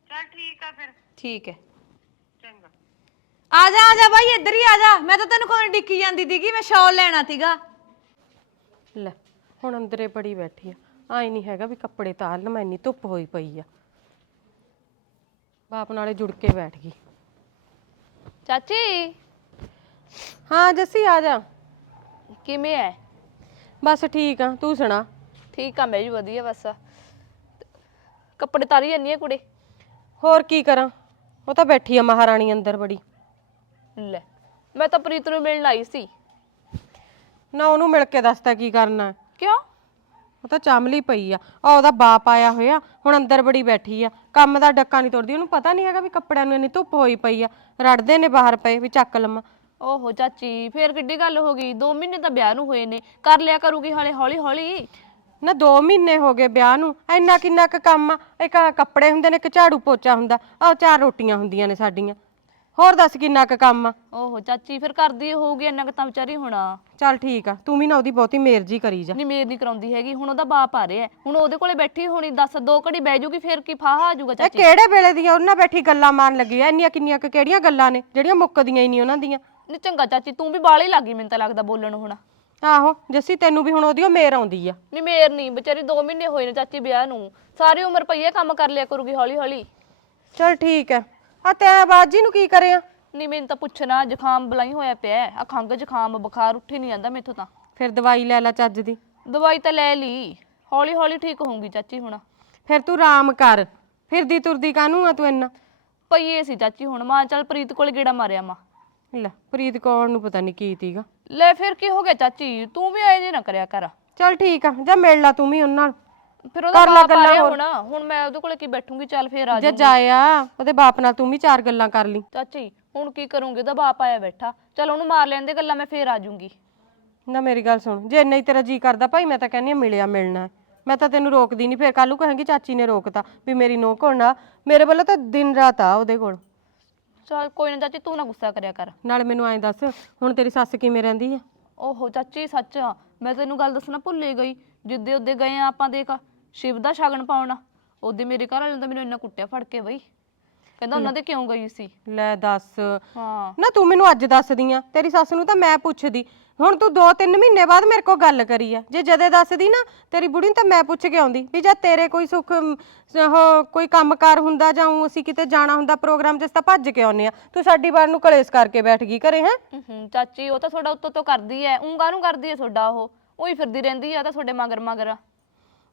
ਚੱਲ ਠੀਕ ਆ ਫਿਰ। ਠੀਕ ਹੈ। ਚੰਗਾ। ਆ ਜਾ ਆ ਜਾ ਬਾਈ ਇੱਧਰ ਹੀ ਆ ਜਾ। ਮੈਂ ਤਾਂ ਤੈਨੂੰ ਕੋਈ ਡਿੱਕੀ ਜਾਂਦੀ ਸੀਗੀ ਮੈਂ ਸ਼ਾਲ ਲੈਣਾ ਸੀਗਾ। ਲੈ ਹੁਣ ਅੰਦਰੇ ਬੜੀ ਬੈਠੀ ਆ। ਆਈ ਨਹੀਂ ਹੈਗਾ ਵੀ ਕੱਪੜੇ ਤਾਰ ਲਵਾਂ ਇੰਨੀ ਧੁੱਪ ਹੋਈ ਪਈ ਆ। ਬਾਪ ਨਾਲੇ ਜੁੜ ਕੇ ਬੈਠ ਗਈ। ਚਾਚੀ? ਹਾਂ ਜੱਸੀ ਆ ਜਾ। ਕਿਵੇਂ ਐ? ਬਸ ਠੀਕ ਆ ਤੂੰ ਸੁਣਾ? ਠੀਕ ਆ ਮੈਂ ਵੀ ਵਧੀਆ ਬਸ। ਕੱਪੜੇ ਤਾਰੀ ਜਾਂਦੀ ਆ ਕੁੜੇ? ਹੋਰ ਕੀ ਕਰਾਂ? ਉਹ ਤਾਂ ਬੈਠੀ ਆ ਮਹਾਰਾਣੀ ਅੰਦਰ ਬੜੀ। ਲੈ ਮੈਂ ਤਾਂ ਪ੍ਰੀਤ ਨੂੰ ਮਿਲਣ ਆਈ ਸੀ। ਨਾ ਉਹਨੂੰ ਮਿਲ ਕੇ ਦੱਸਦਾ ਕੀ ਕਰਨਾ। ਕਿਉਂ? ਉਹ ਤਾਂ ਚਾਮਲੀ ਪਈ ਆ। ਆ ਉਹਦਾ ਬਾਪ ਆਇਆ ਹੋਇਆ ਹੁਣ ਅੰਦਰ ਬੜੀ ਬੈਠੀ ਆ। ਕੰਮ ਦਾ ਡੱਕਾ ਨਹੀਂ ਤੋੜਦੀ ਉਹਨੂੰ ਪਤਾ ਨਹੀਂ ਹੈਗਾ ਵੀ ਕੱਪੜਿਆਂ ਨੂੰ ਇੰਨੀ ਧੁੱਪ ਹੋਈ ਪਈ ਆ। ਰੜਦੇ ਨੇ ਬਾਹਰ ਪਏ ਵੀ ਚੱਕ ਲਵਾਂ। ਓਹੋ ਚਾਚੀ ਫੇਰ ਕਿੱਡੀ ਗੱਲ ਹੋ ਗਈ? 2 ਮਹੀਨੇ ਤਾਂ ਵਿਆਹ ਨੂੰ ਹੋਏ ਨੇ। ਕਰ ਲਿਆ ਕਰੂਗੀ ਹਾਲੇ ਹੌਲੀ ਹੌਲੀ। ਨਾ 2 ਮਹੀਨੇ ਹੋ ਗਏ ਵਿਆਹ ਨੂੰ ਇੰਨਾ ਕਿੰਨਾ ਕੁ ਕੰਮ ਆ। ਇੱਕ ਆਹ ਕੱਪੜੇ ਹੁੰਦੇ ਨੇ ਇੱਕ ਝਾੜੂ ਪੋਚਾ ਹੁੰਦਾ। ਆ ਚਾਰ ਰੋਟੀਆਂ ਹੁੰਦੀਆਂ ਨੇ ਸਾਡੀਆਂ। ਹੋਰ ਦੱਸ ਕਿੰਨਾ ਕੁ ਕੰਮ ਆ? ਓਹੋ ਚਾਚੀ ਫਿਰ ਕਰਦੀ ਹੋਊਗੀ ਇੰਨਾ ਕੁ ਤਾਂ ਵਿਚਾਰੀ ਹੋਣਾ ਚੱਲ ਠੀਕ ਆ ਤੂੰ ਵੀ ਨਾ ਉਹਦੀ ਬਹੁਤੀ ਮੇਰਜੀ ਕਰੀ ਜਾ। ਨਹੀਂ ਮੇਰ ਨਹੀਂ ਕਰਾਉਂਦੀ ਹੈਗੀ ਹੁਣ ਉਹਦਾ ਬਾਪ ਆ ਰਿਹਾ। ਹੁਣ ਉਹਦੇ ਕੋਲੇ ਬੈਠੀ ਹੋਣੀ ਦੱਸ ਦੋ ਘੜੀ ਬਹਿ ਜੂਗੀ ਫੇਰ ਕੀ ਫਾਹਾ ਆ ਜਾਊਗਾ ਇਹ ਚਾਚੀ? ਕਿਹੜੇ ਵੇਲੇ ਦੀਆਂ ਉਹਨਾਂ ਬੈਠੀ ਗੱਲਾਂ ਮਾਰਨ ਲੱਗੀ ਆ? ਇੰਨੀਆਂ ਕਿੰਨੀਆਂ ਕੁ ਕਿਹੜੀਆਂ ਗੱਲਾਂ ਨੇ ਜਿਹੜੀਆਂ ਮੁੱਕਦੀਆਂ ਹੀ ਨਹੀਂ ਉਹਨਾਂ ਦੀਆਂ? ਨਹੀਂ ਚੰਗਾ ਚਾਚੀ ਤੂੰ ਵੀ ਬਾਲੀ ਲੱਗੀ ਮੈਨੂੰ ਤਾਂ ਲੱਗਦਾ ਬੋਲਣ ਹੁਣ। ਆਹੋ ਜੱਸੀ ਤੈਨੂੰ ਵੀ ਹੁਣ ਉਹਦੀ ਓ ਮੇਰ ਆਉਂਦੀ ਆ। ਨਹੀਂ ਮੇਰ ਨਹੀਂ ਵਿਚਾਰੀ 2 ਮਹੀਨੇ ਹੋਏ ਨੇ ਚਾਚੀ ਵਿਆਹ ਨੂੰ। ਸਾਰੀ ਉਮਰ ਪਈ ਹੈ ਕੰਮ ਕਰ ਲਿਆ ਕਰੂਗੀ ਹੌਲੀ ਹੌਲੀ ਚੱਲ ਠੀਕ ਹੈ ਆ ਤੈਂ ਬਾਜੀ ਨੂੰ ਕੀ ਕਰਿਆ? ਨਹੀਂ ਮੈਨੂੰ ਤਾਂ ਪੁੱਛਣਾ ਜ਼ੁਕਾਮ ਬਲਾਈ ਹੋਇਆ ਪਿਆ ਹੈ। ਆ ਖੰਗ ਜ਼ੁਕਾਮ ਬੁਖਾਰ ਉੱਠੀ ਨਹੀਂ ਜਾਂਦਾ ਮੈਥੋਂ ਤਾਂ। ਫਿਰ ਦਵਾਈ ਲੈ ਲੈ ਚੱਜ ਦੀ। ਦਵਾਈ ਤਾਂ ਲੈ ਲਈ। ਹੌਲੀ ਹੌਲੀ ਠੀਕ ਹੋਊਗੀ ਚਾਚੀ ਹੁਣ। ਫਿਰ ਤੂੰ ਆਰਾਮ ਕਰ। ਫਿਰਦੀ ਤੁਰਦੀ ਕਾਹਨੂੰ ਆ ਤੂੰ ਇੰਨਾ? ਪਈਏ ਸੀ ਚਾਚੀ ਹੁਣ। ਮਾਂ ਚੱਲ ਪ੍ਰੀਤ ਕੋਲ ਗੇੜਾ ਮਾਰਿਆ ਮਾਂ। ਲੈ ਪ੍ਰੀਤ ਕੌਰ ਨੂੰ ਪਤਾ ਨਹੀਂ ਕੀ ਤੀਗਾ। ਲੈ ਫਿਰ ਕੀ ਹੋ ਗਿਆ ਚਾਚੀ? ਤੂੰ ਵੀ ਆਏ ਜੇ ਨਾ ਕਰਿਆ ਕਰ। ਚੱਲ ਠੀਕ ਆ ਜਾ ਮਿਲ ਲਾ ਤੂੰ ਵੀ ਉਹਨਾਂ ਨਾਲ ਫਿਰ ਉਹਦਾ ਕਰ ਲਾ ਬਾਪ ਆ ਗੱਲਾਂ ਰਿਹਾ ਹੋਰ। ਹੁਣ। ਹੁਣ ਮੈਂ ਉਹਦੇ ਕੋਲੇ ਕੀ ਬੈਠੂੰਗੀ ਚੱਲ ਫੇਰ ਆ ਜੇ ਜਾ ਜਾਇਆ ਉਹਦੇ ਬਾਪ ਨਾਲ ਤੂੰ ਵੀ ਚਾਰ ਗੱਲਾਂ ਕਰ ਲਈ। ਚਾਚੀ ਹੁਣ ਕੀ ਕਰੂੰਗੀ? ਉਹਦਾ ਬਾਪ ਆਇਆ ਬੈਠਾ। ਚੱਲ ਉਹਨੂੰ ਮਾਰ ਲੈਂਦੇ ਗੱਲਾਂ ਮੈਂ ਫੇਰ ਆ ਜਾਊਂਗੀ। ਨਾ ਮੇਰੀ ਗੱਲ ਸੁਣ। ਜੇ ਇੰਨਾ ਹੀ ਤੇਰਾ ਜੀ ਕਰਦਾ ਭਾਈ ਮੈਂ ਤਾਂ ਕਹਿੰਦੀ ਆ ਮਿਲਿਆ ਮਿਲਣਾ। ਹੈ। ਮੈਂ ਤਾਂ ਤੈਨੂੰ ਰੋਕਦੀ ਨਹੀਂ ਫਿਰ ਕੱਲ ਨੂੰ ਕਹਾਂਗੀ ਚਾਚੀ ਨੇ ਰੋਕਤਾ ਵੀ ਮੇਰੀ ਨੋ ਨਾ ਮੇਰੇ ਵੱਲੋਂ ਤਾਂ ਦਿਨ ਰਾਤ ਆ ਉਹਦੇ ਕੋਲ। ਚੱਲ ਕੋਈ ਨਾ ਚਾਚੀ ਤੂੰ ਨਾ ਗੁੱਸਾ ਕਰਿਆ ਕਰ। ਨਾਲ ਮੈਨੂੰ ਐਂ ਦੱਸ ਹੁਣ ਤੇਰੀ ਸੱਸ ਕਿਵੇਂ ਰਹਿੰਦੀ ਆ? ਓਹੋ ਚਾਚੀ ਸੱਚ ਆ। ਮੈਂ ਤੈਨੂੰ ਗੱਲ ਦੱਸਣਾ ਭੁੱਲ ਗਈ। ਜਿੱਦੇ ਉਹਦੇ ਗਏ ਆ ਆਪਾਂ ਦੇਖ। ਸ਼ਿਵ ਦਾ ਸ਼ਗਨ ਪਾਉਣਾ। ਉਹਦੇ ਮੇਰੇ ਘਰ ਵਾਲੇ ਨੇ ਤਾਂ ਮੈਨੂੰ ਇੰਨਾ ਕੁੱਟਿਆ ਫੜ ਕੇ ਬਈ। ਕਹਿੰਦਾ ਉਹਨਾਂ ਦੇ ਕਿਉਂ ਗਈ ਸੀ? ਲੈ ਦੱਸ। ਹਾਂ। ਨਾ ਤੂੰ ਮੈਨੂੰ ਅੱਜ ਦੱਸਦੀ ਆ ਤੇਰੀ ਸੱਸ ਨੂੰ ਤਾਂ ਮੈਂ ਪੁੱਛਦੀ। ਹੁਣ ਤੂੰ 2-3 ਮਹੀਨੇ ਬਾਅਦ ਮੇਰੇ ਕੋਲ ਗੱਲ ਕਰੀ ਆ। ਜੇ ਜਦੇ ਦੱਸਦੀ ਨਾ ਤੇਰੀ ਬੁੜੀ ਨੂੰ ਤਾਂ ਮੈਂ ਪੁੱਛ ਕੇ ਆਉਂਦੀ ਵੀ ਜਦ ਤੇਰੇ ਕੋਈ ਸੁੱਖ ਅਮ, ਉਹ ਕੋਈ ਕੰਮਕਾਰ ਹੁੰਦਾ ਜਾਂ ਊਂ ਅਸੀਂ ਕਿਤੇ ਜਾਣਾ ਹੁੰਦਾ ਪ੍ਰੋਗਰਾਮ ਜਿਸ ਤਾਂ ਭੱਜ ਕੇ ਆਉਨੇ ਆ। ਤੂੰ ਸਾਡੀ ਵਾਰ ਨੂੰ ਕਲੇਸ਼ ਕਰਕੇ ਬੈਠ ਗਈ ਘਰੇ ਹੈ? ਹੂੰ ਚਾਚੀ ਉਹ ਤਾਂ ਤੁਹਾਡਾ ਉੱਤੋਂ ਤੋਂ ਕਰਦੀ ਐ। ਉਂਗਾ ਨੂੰ ਕਰਦੀ ਐ ਤੁਹਾਡਾ ਉਹ? ਉਹੀ ਫਿਰਦੀ ਰਹਿੰਦੀ ਆ ਤਾਂ ਤੁਹਾਡੇ ਮਗਰ ਮਗਰ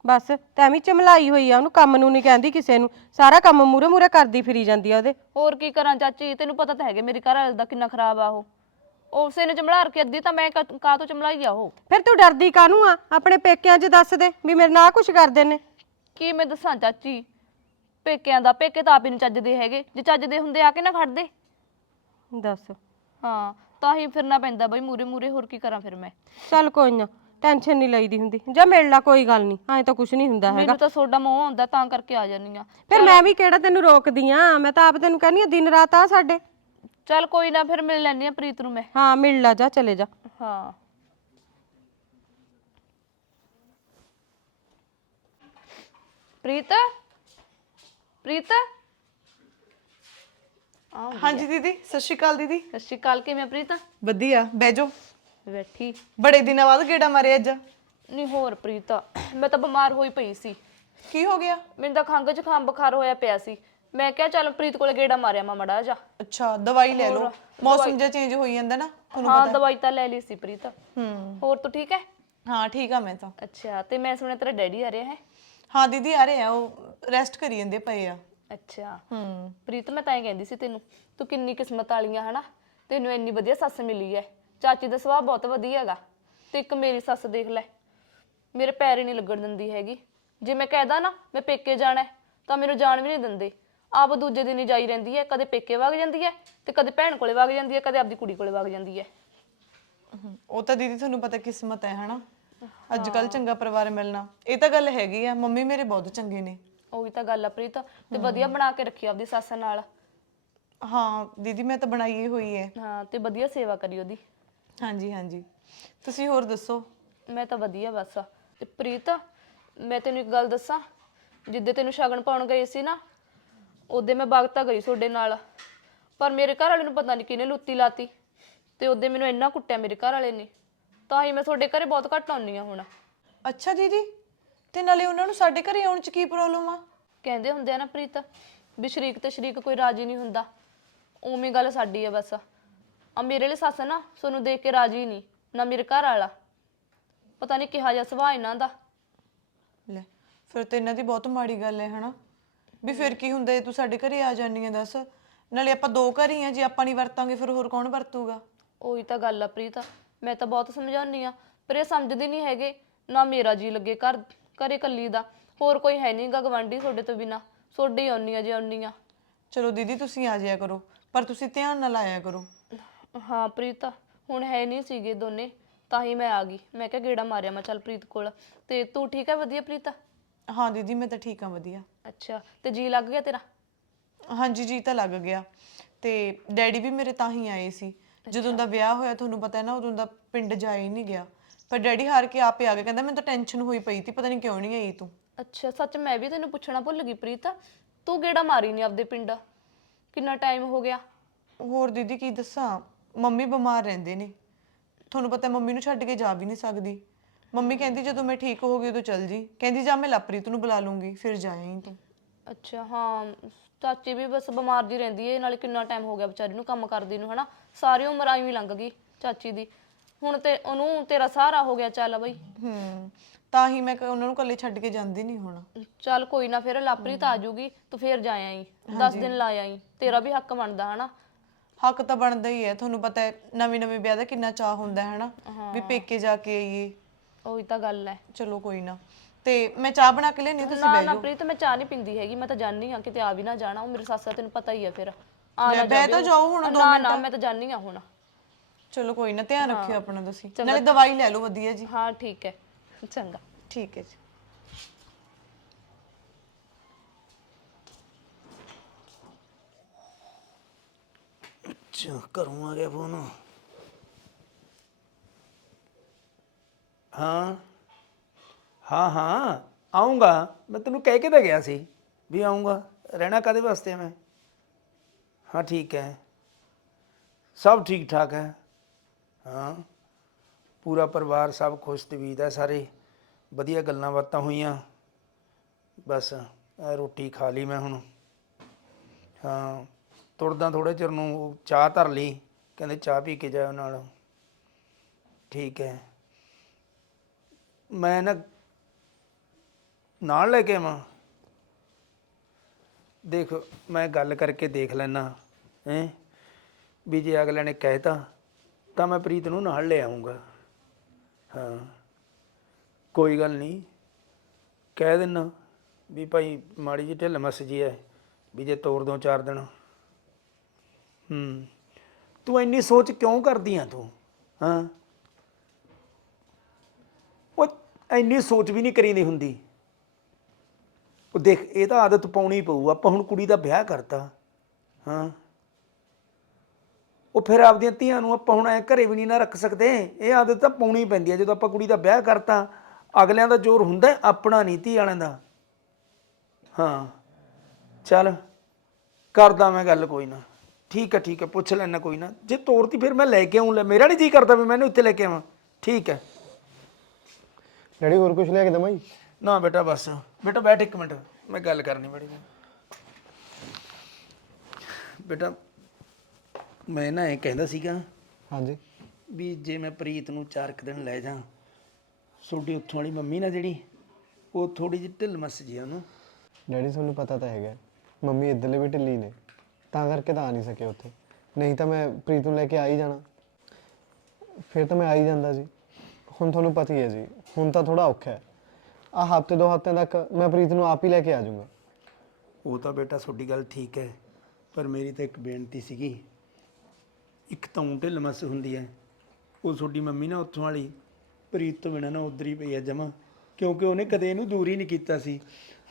ਬਸ ਤੈਵੇਂ ਚਮਲਾਈ ਹੋਈ ਆ ਉਹਨੂੰ ਕੰਮ ਨੂੰ ਨਹੀਂ ਕਹਿੰਦੀ ਕਿਸੇ ਨੂੰ। ਸਾਰਾ ਕੰਮ ਮੂਰੇ ਮੂਰੇ ਕਰਦੀ ਫਿਰੀ ਜਾਂਦੀ ਆ ਉਹਦੇ। ਹੋਰ ਕੀ ਕਰਾਂ ਚਾਚੀ ਤੈਨੂੰ ਪਤਾ ਤਾਂ ਹੈਗਾ ਮੇਰੇ ਘਰ ਵਾਲੇ ਦਾ ਕਿੰਨਾ ਖਰਾਬ ਆ ਉਹ। ਉਸੇ ਨੇ ਚਮੜਾ ਕੇ ਅੱਧੀ ਤਾਂ ਮੈਂ ਕਾ ਤੋਂ ਚਮਲਾਈ ਆ ਉਹ? ਫਿਰ ਤੂੰ ਡਰਦੀ ਕਾਹਨੂੰ ਆ? ਆਪਣੇ ਪੇਕਿਆਂ 'ਚ ਦੱਸ ਦੇ ਵੀ ਮੇਰੇ ਨਾਲ ਕੁਝ ਕਰਦੇ ਨੇ। ਕੀ ਮੈਂ ਦੱਸਾਂ ਚਾਚੀ? ਪੇਕਿਆਂ ਦਾ ਪੇਕੇ ਤਾਂ ਆਪ ਹੀ ਨਹੀਂ ਚੱਜਦੇ ਹੈਗੇ। ਜੇ ਚੱਜਦੇ ਹੁੰਦੇ ਆ ਕੇ ਨਾ ਖੜਦੇ। ਦੱਸ। ਹਾਂ ਤਾਂ ਹੀ ਫਿਰਨਾ ਪੈਂਦਾ ਬਈ ਮੂਰੇ ਮੂਰੇ ਹੋਰ ਕੀ ਕਰਾਂ ਫਿਰ ਮੈਂ? ਚੱਲ ਕੋਈ ਨਾ ਟੈਨਸ਼ਨ ਨਹੀਂ ਲਈਦੀ ਹੁੰਦੀ। ਜਾਂ ਮਿਲ ਲਾ ਕੋਈ ਗੱਲ ਨਹੀਂ। ਐਂ ਤਾਂ ਕੁਝ ਨਹੀਂ ਹੁੰਦਾ ਹੈਗਾ। ਮੈਨੂੰ ਤਾਂ ਸੋਡਾ ਮੋਹ ਆਉਂਦਾ ਤਾਂ ਕਰਕੇ ਆ ਜਾਨੀ ਆ। ਫਿਰ ਮੈਂ ਵੀ ਕਿਹੜਾ ਤੈਨੂੰ ਰੋਕਦੀ ਆ? ਮੈਂ ਤਾਂ ਆਪ ਤੈਨੂੰ ਕਹਿੰਦੀ ਆ ਦਿਨ ਰਾਤ ਆ ਸਾਡੇ। ਚੱਲ ਕੋਈ ਨਾ ਫਿਰ ਮਿਲ ਲੈਣੀ ਆ ਪ੍ਰੀਤ ਨੂੰ ਮੈਂ। ਹਾਂ ਮਿਲ ਲਾ ਜਾ ਚਲੇ ਜਾ। ਹਾਂ। ਪ੍ਰੀਤ? ਪ੍ਰੀਤ? ਹਾਂਜੀ ਦੀਦੀ। ਸਤਿ ਸ਼੍ਰੀ ਅਕਾਲ ਦੀਦੀ। ਸਤਿ ਸ਼੍ਰੀ ਅਕਾਲ ਕਿਵੇਂ ਆ ਪ੍ਰੀਤ? ਵਧੀਆ ਬਹਿ ਜਾਓ। ਬੈਠੀ। ਬੜੇ ਦਿਨਾਂ ਬਾਅਦ ਗੇੜਾ ਮਾਰਿਆ ਅੱਜ? ਨਹੀਂ ਹੋਰ ਪ੍ਰੀਤ ਮੈਂ ਤਾਂ ਬਿਮਾਰ ਹੋਈ ਪਈ ਸੀ। ਕੀ ਹੋ ਗਿਆ? ਮੈਨੂੰ ਤਾਂ ਖੰਘ ਜ਼ੁਕਾਮ ਬੁਖਾਰ ਹੋਇਆ ਪਿਆ ਸੀ। ਮੈਂ ਕਿਹਾ ਚੱਲ ਪ੍ਰੀਤ ਕੋਲੇ ਗੇੜਾ ਮਾਰਿਆ ਮਾ ਮੜਾ ਜਾ। ਅੱਛਾ ਦਵਾਈ ਲੈ ਲਓ। ਮੌਸਮ ਜਿਹਾ ਚੇਂਜ ਹੋਈ ਜਾਂਦਾ ਨਾ ਤੁਹਾਨੂੰ ਹਾਂ ਦਵਾਈ ਤਾਂ ਲੈ ਲਈ ਸੀ ਪ੍ਰੀਤ। ਹੂੰ। ਹੋਰ ਤੂੰ ਠੀਕ ਹੈ? ਹਾਂ ਠੀਕ ਆ ਮੈਂ ਤਾਂ। ਅੱਛਾ ਤੇ ਮੈਂ ਸੁਣਿਆ ਤੇਰਾ ਡੈਡੀ ਆ ਰਿਹਾ ਹੈ? ਹਾਂ ਦੀਦੀ ਆ ਰਹੇ ਆ ਉਹ ਰੈਸਟ ਕਰੀ ਜਾਂਦੇ ਪਏ ਆ। ਅੱਛਾ। ਹੂੰ। ਪ੍ਰੀਤ ਮੈਂ ਤਾਂ ਇਹ ਕਹਿੰਦੀ ਸੀ ਤੈਨੂੰ ਤੂੰ ਕਿੰਨੀ ਕਿਸਮਤ ਵਾਲੀਆਂ ਹਨਾ? ਤੈਨੂੰ ਇੰਨੀ ਵਧੀਆ ਸੱਸ ਮਿਲੀ ਹੈ। ਚਾਚੀ ਦਾ ਸੁਭਾਅ ਬਹੁਤ ਵਧੀਆ ਹੈਗਾ ਤੇ ਇੱਕ ਮੇਰੀ ਸੱਸ ਦੇਖ ਲੈ। ਮੇਰੇ ਪੈਰ ਹੀ ਨਹੀਂ ਲੱਗਣ ਦਿੰਦੀ ਹੈਗੀ। ਜੇ ਮੈਂ ਕਹਿਦਾ ਨਾ ਮੈਂ ਪੇਕੇ ਜਾਣਾ ਹੈ, ਤਾਂ ਮੈਨੂੰ ਜਾਣ ਵੀ ਨਹੀਂ ਦਿੰਦੇ। ਆਪ ਦੂਜੇ ਦਿਨ ਹੀ ਜਾਈ ਰਹਿੰਦੀ ਹੈ ਕਦੇ ਪੇਕੇ ਵਗ ਜਾਂਦੀ ਹੈ ਤੇ ਕਦੇ ਭੈਣ ਕੋਲੇ ਵਗ ਜਾਂਦੀ ਹੈ ਕਦੇ ਆਪਦੀ ਕੁੜੀ ਕੋਲੇ ਵਗ ਜਾਂਦੀ ਹੈ। ਉਹ ਤਾਂ ਦੀਦੀ ਤੁਹਾਨੂੰ ਪਤਾ ਕਿਸਮਤ ਹੈ ਹਨਾ? ਅੱਜ ਕੱਲ ਚੰਗਾ ਪਰਿਵਾਰ ਮਿਲਣਾ। ਇਹ ਤਾਂ ਗੱਲ ਹੈਗੀ ਆ ਮੰਮੀ ਮੇਰੇ ਬਹੁਤ ਚੰਗੇ ਨੇ। ਉਹੀ ਤਾਂ ਗੱਲ ਆ ਪ੍ਰੀਤ ਤੇ ਵਧੀਆ ਬਣਾ ਕੇ ਰੱਖੀ ਆਪਦੀ ਸੱਸ ਨਾਲ। ਹਾਂ ਦੀਦੀ ਮੈਂ ਤਾਂ ਬਣਾਈ ਹੀ ਹੋਈ ਹੈ। ਹਾਂ ਤੇ ਵਧੀਆ ਸੇਵਾ ਕਰੀ ਉਹਦੀ। ਹਾਂਜੀ ਹਾਂਜੀ। ਤੁਸੀਂ ਹੋਰ ਦੱਸੋ? ਮੈਂ ਤਾਂ ਵਧੀਆ ਬਸ। ਤੇ ਪ੍ਰੀਤ ਮੈਂ ਤੈਨੂੰ ਇੱਕ ਗੱਲ ਦੱਸਾਂ। ਜਿੱਦੇ ਤੈਨੂੰ ਸ਼ਗਨ ਪਾਉਣ ਗਏ ਸੀ ਨਾ ਉਹਦੇ ਮੈਂ ਬਗਤਾ ਗਈ ਤੁਹਾਡੇ ਨਾਲ। ਪਰ ਮੇਰੇ ਘਰ ਵਾਲੇ ਨੂੰ ਪਤਾ ਨਹੀਂ ਕਿਹਨੇ ਲੁੱਤੀ ਲਾਤੀ। ਤੇ ਉਹਦੇ ਮੈਨੂੰ ਇੰਨਾ ਕੁੱਟਿਆ ਮੇਰੇ ਘਰ ਵਾਲੇ ਨੇ। ਤਾਂ ਹੀ ਮੈਂ ਤੁਹਾਡੇ ਘਰੇ ਬਹੁਤ ਘੱਟ ਆਉਂਦੀ ਆ ਹੁਣ। ਅੱਛਾ ਦੀਦੀ ਤੇ ਨਾਲੇ ਉਹਨਾਂ ਨੂੰ ਸਾਡੇ ਘਰੇ ਆਉਣ ਚ ਕੀ ਪ੍ਰੋਬਲਮ ਆ? ਕਹਿੰਦੇ ਹੁੰਦੇ ਆ ਨਾ ਪ੍ਰੀਤ ਵੀ ਸ਼ਰੀਕ ਤੇ ਸ਼ਰੀਕ ਕੋਈ ਰਾਜੀ ਨਹੀਂ ਹੁੰਦਾ। ਉਵੇਂ ਗੱਲ ਸਾਡੀ ਆ ਬਸ। ਆ ਮੇਰੇ ਲਈ ਸੱਸ ਨਾ ਤੁਹਾਨੂੰ ਦੇਖ ਕੇ ਰਾਜੀ ਨਹੀਂ ਨਾ ਮੇਰੇ ਘਰ ਵਾਲਾ। ਪਤਾ ਨਹੀਂ ਕਿਹਾ ਜਿਹਾ ਸੁਭਾਅ ਇਹਨਾਂ ਦਾ। ਲੈ ਫਿਰ ਤਾਂ ਇਹਨਾਂ ਦੀ ਬਹੁਤ ਮਾੜੀ ਗੱਲ ਹੈ ਹਨਾ? ਵੀ ਫਿਰ ਕੀ ਹੁੰਦਾ ਜੇ ਤੂੰ ਸਾਡੇ ਘਰੇ ਆ ਜਾਨੀ ਆ ਦੱਸ? ਨਾਲੇ ਆਪਾਂ ਦੋ ਘਰ ਹੀ ਆ ਜੇ ਆਪਾਂ ਨਹੀਂ ਵਰਤਾਂਗੇ ਫਿਰ ਹੋਰ ਕੌਣ ਵਰਤੂਗਾ? ਉਹੀ ਤਾਂ ਗੱਲ ਆ ਪ੍ਰੀਤ ਮੈਂ ਤਾਂ ਬਹੁਤ ਸਮਝਾਉਣੀ ਆ ਪਰ ਇਹ ਸਮਝਦੇ ਨਹੀਂ ਹੈਗੇ ਨਾ ਮੇਰਾ ਜੀ ਲੱਗੇ ਘਰ ਘਰੇ ਕੱਲੀ ਦਾ। ਹੋਰ ਕੋਈ ਹੈ ਨਹੀਂਗਾ ਗਵਾਂਢੀ ਤੁਹਾਡੇ ਤੋਂ ਬਿਨਾ ਤੁਹਾਡੇ ਹੀ ਆਉਣੀ ਆ ਜੇ ਆਉਣੀ ਆ ਚਲੋ ਦੀਦੀ ਤੁਸੀਂ ਆ ਜਾਇਆ ਕਰੋ ਪਰ ਤੁਸੀਂ ਧਿਆਨ ਨਾਲ ਆਇਆ ਕਰੋ। ਹਾਂ ਪ੍ਰੀਤ ਹੁਣ ਹੈ ਨਹੀਂ ਸੀਗੇ ਦੋਨੇ ਤਾਂ ਹੀ ਮੈਂ ਆ ਗਈ। ਮੈਂ ਕਿਹਾ ਗੇੜਾ ਮਾਰਿਆ ਮੈਂ ਚੱਲ ਪ੍ਰੀਤ ਕੋਲ। ਤੇ ਤੂੰ ਠੀਕ ਹੈ ਵਧੀਆ ਪ੍ਰੀਤ? ਹਾਂ ਦੀਦੀ ਮੈਂ ਤਾਂ ਠੀਕ ਆ ਵਧੀਆ। ਅੱਛਾ ਤੇ ਜੀ ਲੱਗ ਗਿਆ ਤੇਰਾ? ਹਾਂਜੀ ਜੀ ਤਾਂ ਲੱਗ ਗਿਆ। ਤੇ ਡੈਡੀ ਵੀ ਮੇਰੇ ਤਾਂ ਹੀ ਆਏ ਸੀ। ਜਦੋਂ ਦਾ ਵਿਆਹ ਹੋਇਆ ਤੁਹਾਨੂੰ ਪਤਾ ਹੈ ਨਾ ਉਦੋਂ ਦਾ ਪਿੰਡ ਜਾ ਹੀ ਨਹੀਂ ਗਿਆ। ਪਰ ਡੈਡੀ ਹਾਰ ਕੇ ਆਪੇ ਆ ਗਿਆ ਕਹਿੰਦਾ ਮੈਨੂੰ ਤਾਂ ਟੈਨਸ਼ਨ ਹੋਈ ਪਈ ਸੀ ਪਤਾ ਨਹੀਂ ਕਿਉਂ ਨਹੀਂ ਆਈ ਤੂੰ। ਅੱਛਾ ਸੱਚ ਮੈਂ ਵੀ ਤੈਨੂੰ ਪੁੱਛਣਾ ਭੁੱਲ ਗਈ ਪ੍ਰੀਤ। ਤੂੰ ਗੇੜਾ ਮਾਰੀ ਨਹੀਂ ਆਪਦੇ ਪਿੰਡ। ਕਿੰਨਾ ਟਾਈਮ ਹੋ ਗਿਆ? ਹੋਰ ਦੀਦੀ ਕੀ ਦੱਸਾਂ? ਮੰਮੀ ਬਿਮਾਰ ਰਹਿੰਦੇ ਨੇ। ਤੁਹਾਨੂੰ ਪਤਾ ਮੰਮੀ ਨੂੰ ਛੱਡ ਕੇ ਜਾ ਵੀ ਨਹੀਂ ਸਕਦੀ। ਮੰਮੀ ਕਹਿੰਦੀ ਜਦੋਂ ਮੈਂ ਠੀਕ ਹੋ ਗਈ ਉਦੋਂ ਚੱਲ ਜੀ। ਕਹਿੰਦੀ ਜਾ ਮੈਂ ਲਪਰੀਤ ਨੂੰ ਬੁਲਾ ਲੂੰਗੀ ਫਿਰ ਜਾਏਂ ਤੂੰ। ਅੱਛਾ ਹਾਂ। ਚਾਚੀ ਵੀ ਬਸ ਬਿਮਾਰ ਜੀ ਰਹਿੰਦੀ ਏ ਨਾਲੇ ਕਿੰਨਾ ਟਾਈਮ ਹੋ ਗਿਆ ਵਿਚਾਰੀ ਨੂੰ ਕੰਮ ਕਰਦੀ ਨੂੰ ਹਨਾ? ਸਾਰੀ ਉਮਰ ਆਈ ਵੀ ਲੰਘ ਗਈ ਚਾਚੀ ਦੀ। ਹੁਣ ਤੇ ਉਹਨੂੰ ਤੇਰਾ ਸਹਾਰਾ ਹੋ ਗਿਆ ਚੱਲ ਬਈ। ਹੂੰ ਤਾਂ ਹੀ ਮੈਂ ਕ- ਉਹਨਾਂ ਨੂੰ ਇਕੱਲੇ ਛੱਡ ਕੇ ਜਾਂਦੀ ਨਹੀਂ ਹੁਣ। ਚੱਲ ਕੋਈ ਨਾ ਫਿਰ ਲਾਪਰੀਤ ਆ ਜੂਗੀ ਤੂੰ ਫੇਰ ਜਾ ਆਈ। 10 ਦਿਨ ਲਾ ਆਈ। ਤੇਰਾ ਵੀ ਹੱਕ ਬਣਦਾ ਹਨਾ? ਹੱਕ ਤਾਂ ਬਣਦਾ ਹੀ ਹੈ ਤੁਹਾਨੂੰ ਪਤਾ ਹੈ ਨਵੇਂ ਨਵੇਂ ਵਿਆਹ ਦਾ ਕਿੰਨਾ ਚਾਹ ਹੁੰਦਾ ਹੈ ਹਨਾ? ਵੀ ਪੇਕੇ ਜਾ ਕੇ ਆਈਏ। ਉਹੀ ਤਾਂ ਗੱਲ ਹੈ। ਚਲੋ ਕੋਈ ਨਾ। ਤੇ ਮੈਂ ਚਾਹ ਬਣਾ ਕੇ ਲੈਣੀ ਤੁਸੀਂ ਨਾ ਬਹਿ ਨਾ ਜਾਓ। ਪ੍ਰੀਤ ਮੈਂ ਚਾਹ ਨਹੀਂ ਪਿੰਦੀ ਹੈਗੀ ਮੈਂ ਤਾਂ ਜਾਣੀ ਆ ਕਿਤੇ ਆ ਵੀ ਨਾ ਜਾਣਾ ਉਹ ਮੇਰੇ ਸੱਸ ਤੈਨੂੰ ਪਤਾ ਹੀ ਆ ਫਿਰ। ਆ ਲੈ, ਨਾ ਬਹਿ ਤਾਂ ਜਾਓ ਹੁਣ ਦੋ ਨਾ ਨਾ ਮੈਂ ਤਾਂ ਜਾਣੀ ਆ ਹੁਣ। ਚਲੋ ਕੋਈ ਨਾ ਧਿਆਨ ਰੱਖਿਓ ਆਪਣਾ ਤੁਸੀਂ। ਨਾਲੇ ਦਵਾਈ ਲੈ ਲਓ ਵਧੀਆ ਜੀ। ਹਾਂ ਠੀਕ ਹੈ। ਚੰਗਾ। ਠੀਕ ਹੈ ਜੀ। ਅੱਛਾ, ਘਰੋਂ ਆ ਗਿਆ ਫੋਨ ਹਾਂ। ਹਾਂ ਹਾਂ ਆਉਂਗਾ ਮੈਂ ਤੈਨੂੰ ਕਹਿ ਕੇ ਤਾਂ ਗਿਆ ਸੀ ਵੀ ਆਉਂਗਾ ਰਹਿਣਾ ਕਦੇ ਵਾਸਤੇ ਮੈਂ? ਹਾਂ, ਠੀਕ ਹੈ। ਸਭ ਠੀਕ ਠਾਕ ਹੈ। ਹਾਂ। ਪੂਰਾ ਪਰਿਵਾਰ ਸਭ ਖੁਸ਼ ਤਵੀਦ ਹੈ ਸਾਰੇ। ਵਧੀਆ ਗੱਲਾਂ ਬਾਤਾਂ ਹੋਈਆਂ। ਬਸ ਰੋਟੀ ਖਾ ਲਈ ਮੈਂ ਹੁਣ। ਹਾਂ। ਤੁਰਦਾ ਥੋੜੇ ਚਿਰ ਨੂੰ ਉਹ ਚਾਹ ਧਰ ਲਈ, ਕਹਿੰਦੇ ਚਾਹ ਪੀ ਕੇ ਜਾਓ ਨਾਲ। ਠੀਕ ਹੈ। ਮੈਂ ਨਾ ਨਾਲ ਲੈ ਕੇ ਆਵਾਂ। ਦੇਖ, ਮੈਂ ਗੱਲ ਕਰਕੇ ਦੇਖ ਲੈਣਾ ਹੈ। ਵੀ ਜੇ ਅਗਲੇ ਨੇ ਕਹਿਤਾ, ਤਾਂ ਮੈਂ ਪ੍ਰੀਤ ਨੂੰ ਨਾਲ ਲੈ ਆਉਂਗਾ ਹਾਂ। ਕੋਈ ਗੱਲ ਨਹੀਂ। ਕਹਿ ਦਿੰਨਾ ਵੀ ਭਾਈ ਮਾੜੀ ਜਿਹੀ ਢਿੱਲ ਮੱਸ ਜੀ ਹੈ ਵੀ ਜੇ ਤੋੜ ਦੋ ਚਾਰ ਦਿਨ। ਹੂੰ। ਤੂੰ ਇੰਨੀ ਸੋਚ ਕਿਉਂ ਕਰਦੀ ਆ ਤੂੰ? ਹਾਂ? ਉਹ ਇੰਨੀ ਸੋਚ ਵੀ ਨਹੀਂ ਕਰੀਦੀ ਹੁੰਦੀ। ਉਹ ਦੇਖ, ਇਹ ਤਾਂ ਆਦਤ ਪਾਉਣੀ ਪਊ। ਆਪਾਂ ਹੁਣ ਕੁੜੀ ਦਾ ਵਿਆਹ ਕਰਤਾ। ਹਾਂ? ਉਹ ਫਿਰ ਆਪਦੀਆਂ ਧੀਆਂ ਨੂੰ ਆਪਾਂ ਹੁਣ ਐ ਘਰੇ ਵੀ ਨਹੀਂ ਨਾ ਰੱਖ ਸਕਦੇ। ਇਹ ਆਦਤ ਤਾਂ ਪਾਉਣੀ ਪੈਂਦੀ ਹੈ ਜਦੋਂ ਆਪਾਂ ਕੁੜੀ ਦਾ ਵਿਆਹ ਕਰਤਾ, ਅਗਲਿਆਂ ਦਾ ਜ਼ੋਰ ਹੁੰਦਾ ਆਪਣਾ ਨਹੀਂ, ਧੀ ਵਾਲਿਆਂ ਦਾ। ਹਾਂ। ਚੱਲ, ਕਰਦਾ ਮੈਂ ਗੱਲ ਕੋਈ ਨਾ। ਠੀਕ ਹੈ ਠੀਕ ਹੈ ਪੁੱਛ ਲੈਣਾ ਕੋਈ ਨਾ। ਜੇ ਤੋਰਤੀ ਫਿਰ ਮੈਂ ਲੈ ਕੇ ਆਉਂ ਲੈ ਮੇਰਾ ਨਹੀਂ ਜੀ ਕਰਦਾ ਵੀ ਮੈਨੂੰ ਇੱਥੇ ਲੈ ਕੇ ਆਵਾਂ। ਠੀਕ ਹੈ। ਡੈਡੀ ਹੋਰ ਕੁਝ ਲੈ ਕੇ ਦਵਾਂ ਜੀ? ਨਾ ਬੇਟਾ ਬਸ ਬੇਟਾ ਬੈਠ ਇੱਕ ਮਿੰਟ ਮੈਂ ਗੱਲ ਕਰਨੀ ਬੜੀ ਬੇਟਾ ਮੈਂ ਨਾ ਇਹ ਕਹਿੰਦਾ ਸੀਗਾ ਹਾਂਜੀ। ਵੀ ਜੇ ਮੈਂ ਪ੍ਰੀਤ ਨੂੰ ਚਾਰ ਕੁ ਦਿਨ ਲੈ ਜਾ ਤੁਹਾਡੀ ਉੱਥੋਂ ਵਾਲੀ ਮੰਮੀ ਨਾ ਜਿਹੜੀ ਉਹ ਥੋੜੀ ਜਿਹੀ ਢਿੱਲ ਮੱਸ ਜੀ ਆ ਉਹਨੂੰ। ਡੈਡੀ ਤੁਹਾਨੂੰ ਪਤਾ ਤਾਂ ਹੈਗਾ ਮੰਮੀ ਇੱਧਰਲੇ ਵੀ ਢਿੱਲੀ ਨੇ। ਤਾਂ ਕਰਕੇ ਤਾਂ ਆ ਨਹੀਂ ਸਕੇ ਉੱਥੇ। ਨਹੀਂ ਤਾਂ ਮੈਂ ਪ੍ਰੀਤ ਨੂੰ ਲੈ ਕੇ ਆ ਹੀ ਜਾਣਾ। ਫਿਰ ਤਾਂ ਮੈਂ ਆ ਹੀ ਜਾਂਦਾ ਜੀ। ਹੁਣ ਤੁਹਾਨੂੰ ਪਤਾ ਹੀ ਹੈ ਜੀ। ਹੁਣ ਤਾਂ ਥੋੜਾ ਔਖਾ ਹੈ। ਆ ਹਫ਼ਤੇ ਦੋ ਹਫ਼ਤੇ ਤੱਕ ਮੈਂ ਪ੍ਰੀਤ ਨੂੰ ਆਪ ਹੀ ਲੈ ਕੇ ਆ ਜਾਊਂਗਾ। ਉਹ ਤਾਂ ਬੇਟਾ ਤੁਹਾਡੀ ਗੱਲ ਠੀਕ ਹੈ, ਪਰ ਮੇਰੀ ਤਾਂ ਇੱਕ ਬੇਨਤੀ ਸੀਗੀ। ਇੱਕ ਤਾਂ ਊਂ ਢਿੱਲ ਮੱਸ ਹੁੰਦੀ ਹੈ। ਉਹ ਤੁਹਾਡੀ ਮੰਮੀ ਨਾ ਉੱਥੋਂ ਵਾਲੀ, ਪ੍ਰੀਤ ਤੋਂ ਬਿਨਾਂ ਨਾ ਉਧਰ ਹੀ ਪਈ ਹੈ ਜਮਾ। ਕਿਉਂਕਿ ਉਹਨੇ ਕਦੇ ਇਹਨੂੰ ਦੂਰ ਹੀ ਨਹੀਂ ਕੀਤਾ ਸੀ।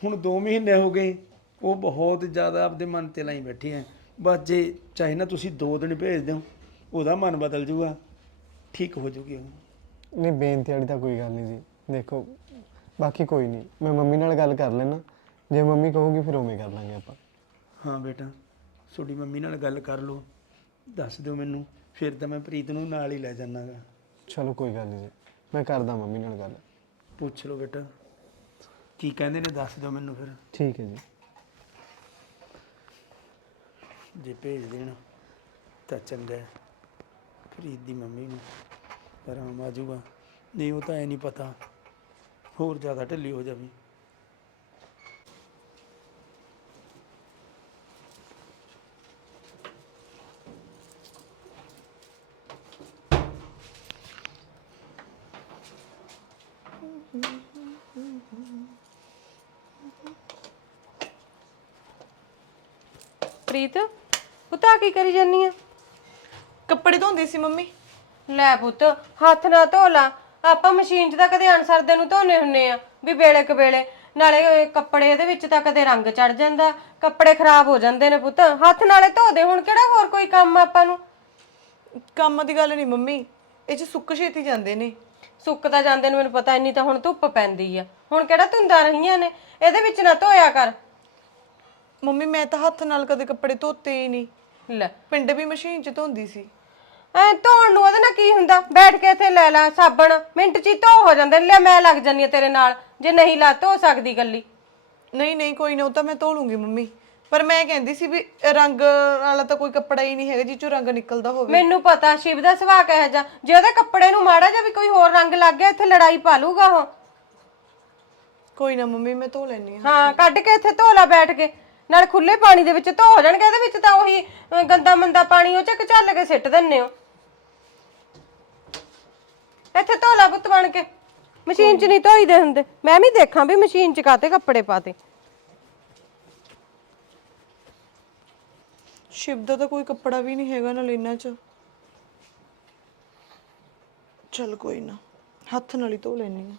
ਹੁਣ 2 ਮਹੀਨੇ ਹੋ ਗਏ ਉਹ ਬਹੁਤ ਜ਼ਿਆਦਾ ਆਪਦੇ ਮਨ ਤੇ ਲਾਈ ਬੈਠੀ ਹੈ ਬਸ ਜੇ ਚਾਹੇ ਨਾ ਤੁਸੀਂ 2 ਦਿਨ ਭੇਜ ਦਿਓ ਉਹਦਾ ਮਨ ਬਦਲ ਜੂਗਾ ਠੀਕ ਹੋ ਜੂਗੀ ਉਹ। ਨਹੀਂ ਬੇਨਤੀ ਵਾਲੀ ਤਾਂ ਕੋਈ ਗੱਲ ਨਹੀਂ ਜੀ। ਦੇਖੋ ਬਾਕੀ ਕੋਈ ਨਹੀਂ। ਮੈਂ ਮੰਮੀ ਨਾਲ ਗੱਲ ਕਰ ਲੈਣਾ ਜੇ ਮੰਮੀ ਕਹੂਗੀ ਫਿਰ ਉਵੇਂ ਕਰ ਲਾਂਗੇ ਆਪਾਂ। ਹਾਂ ਬੇਟਾ ਤੁਹਾਡੀ ਮੰਮੀ ਨਾਲ ਗੱਲ ਕਰ ਲਓ। ਦੱਸ ਦਿਓ ਮੈਨੂੰ ਫਿਰ ਤਾਂ ਮੈਂ ਪ੍ਰੀਤ ਨੂੰ ਨਾਲ ਹੀ ਲੈ ਜਾਣਾਗਾ ਚਲੋ ਕੋਈ ਗੱਲ ਨਹੀਂ ਜੀ। ਮੈਂ ਕਰਦਾ ਮੰਮੀ ਨਾਲ ਗੱਲ। ਪੁੱਛ ਲਓ ਬੇਟਾ। ਕੀ ਕਹਿੰਦੇ ਨੇ ਦੱਸ ਦਿਓ ਮੈਨੂੰ ਫਿਰ। ਠੀਕ ਹੈ ਜੀ। ਜੇ ਭੇਜ ਦੇਣ ਤਾਂ ਚੰਗਾ ਹੈ। ਪ੍ਰੀਤ ਦੀ ਮੰਮੀ ਨੂੰ ਆਰਾਮ ਆ ਜਾਊਗਾ। ਨਹੀਂ, ਉਹ ਤਾਂ ਐ ਨਹੀਂ ਪਤਾ। ਹੋਰ ਜ਼ਿਆਦਾ ਢਿੱਲੀ ਹੋ ਜਾਵੇ। ਪ੍ਰੀਤ? ਪੁੱਤਾ ਕੀ ਕਰੀ ਜਾਨੀ ਆ? ਕੱਪੜੇ ਧੋਂਦੀ ਸੀ ਮੰਮੀ। ਲੈ ਪੁੱਤ ਹੱਥ ਨਾ ਧੋ ਲਾ। ਆਪਾਂ ਮਸ਼ੀਨ 'ਚ ਤਾਂ ਕਦੇ ਅਨਸਰਦੇ ਨੂੰ ਧੋਨੇ ਹੁੰਨੇ ਆ ਵੀ ਵੇਲੇ ਕ ਵੇਲੇ। ਨਾਲੇ ਇਹ ਕੱਪੜੇ ਇਹਦੇ ਵਿੱਚ ਤਾਂ ਕਦੇ ਰੰਗ ਚੜ ਜਾਂਦਾ। ਕੱਪੜੇ ਖਰਾਬ ਹੋ ਜਾਂਦੇ ਨੇ ਪੁੱਤ। ਹੱਥ ਨਾਲੇ ਧੋ ਦੇ ਹੁਣ ਕਿਹੜਾ ਹੋਰ ਕੋਈ ਕੰਮ ਆ ਆਪਾਂ ਨੂੰ? ਕੰਮ ਦੀ ਗੱਲ ਨਹੀਂ ਮੰਮੀ ਇਹ ਚ ਸੁੱਕ ਛੇਤੀ ਜਾਂਦੇ ਨੇ। ਸੁੱਕ ਤਾਂ ਜਾਂਦੇ ਨੂੰ ਮੈਨੂੰ ਪਤਾ ਇੰਨੀ ਤਾਂ ਹੁਣ ਧੁੱਪ ਪੈਂਦੀ ਆ। ਹੁਣ ਕਿਹੜਾ ਧੁੰਦਾਂ ਰਹੀਆਂ ਨੇ? ਇਹਦੇ ਵਿੱਚ ਨਾ ਧੋਇਆ ਕਰ। ਮੰਮੀ ਮੈਂ ਤਾਂ ਹੱਥ ਨਾਲ ਕਦੇ ਕੱਪੜੇ ਧੋਤੇ ਹੀ ਨਹੀਂ। ਲੈ। ਪਿੰਡ ਵੀ ਮਸ਼ੀਨ 'ਚ ਧੋਂਦੀ ਸੀ। ਐ ਧੋਣ ਨੂੰ ਉਹਦੇ ਨਾਲ ਕੀ ਹੁੰਦਾ? ਬੈਠ ਕੇ ਇੱਥੇ ਲੈ ਲਾ ਸਾਬਣ ਮਿੰਟ 'ਚ ਹੀ ਧੋ ਹੋ ਜਾਂਦੇ ਨੇ। ਲੈ ਮੈਂ ਲੱਗ ਜਾਨੀ ਆ ਤੇਰੇ ਨਾਲ ਜੇ ਨਹੀਂ ਲਾ ਧੋ ਸਕਦੀ ਗੱਲੀ। ਨਹੀਂ ਨਹੀਂ ਕੋਈ ਨਾ ਉਹ ਤਾਂ ਮੈਂ ਧੋ ਲੂੰਗੀ ਮੰਮੀ। ਪਰ ਮੈਂ ਕਹਿੰਦੀ ਸੀ ਵੀ ਰੰਗ ਵਾਲਾ ਤਾਂ ਕੋਈ ਕੱਪੜਾ ਹੀ ਨਹੀਂ ਹੈਗਾ ਜਿਹ ਚੋਂ ਰੰਗ ਨਿਕਲਦਾ ਹੋਵੇ। ਮੈਨੂੰ ਪਤਾ ਸ਼ਿਵ ਦਾ ਸੁਭਾਅ ਕਿਹੋ ਜਿਹਾ। ਜੇ ਉਹਦੇ ਕੱਪੜੇ ਨੂੰ ਮਾੜਾ ਜਿਹਾ ਵੀ ਕੋਈ ਹੋਰ ਰੰਗ ਲੱਗ ਗਿਆ ਇੱਥੇ ਲੜਾਈ ਪਾ ਲੂਗਾ ਉਹ। ਕੋਈ ਨਾ ਮੰਮੀ ਮੈਂ ਧੋ ਲੈਣੀ ਹਾਂ ਕੱਢ ਕੇ ਇੱਥੇ ਧੋ ਲਾ ਬੈਠ ਕੇ। ਨਾਲ ਖੁੱਲੇ ਪਾਣੀ ਦੇ ਵਿੱਚ ਧੋ ਜਾਣਗੇ ਇਹਦੇ ਵਿੱਚ ਤਾਂ ਉਹੀ ਅ, ਗੰਦਾ ਮੰਦਾ ਪਾਣੀ ਉਹ ਚ ਚੱਲ ਕੇ ਸਿੱਟ ਦਿੰਨੇ ਹੋ। ਇੱਥੇ ਧੋ ਲਾ ਪੁੱਤ ਬਣ ਕੇ। ਮਸ਼ੀਨ 'ਚ ਨਹੀਂ ਧੋਈਦੇ ਹੁੰਦੇ। ਮੈਂ ਵੀ ਦੇਖਾਂ ਵੀ ਮਸ਼ੀਨ 'ਚ ਕਾਤੇ ਕੱਪੜੇ ਪਾਤੇ। ਸ਼ਿਵ ਦਾ ਤਾਂ ਕੋਈ ਕੱਪੜਾ ਵੀ ਨਹੀਂ ਹੈਗਾ ਨਾਲ ਇਹਨਾਂ 'ਚ। ਚਲ ਕੋਈ ਨਾ ਹੱਥ ਨਾਲ ਹੀ ਧੋ ਲੈਣੀ ਆ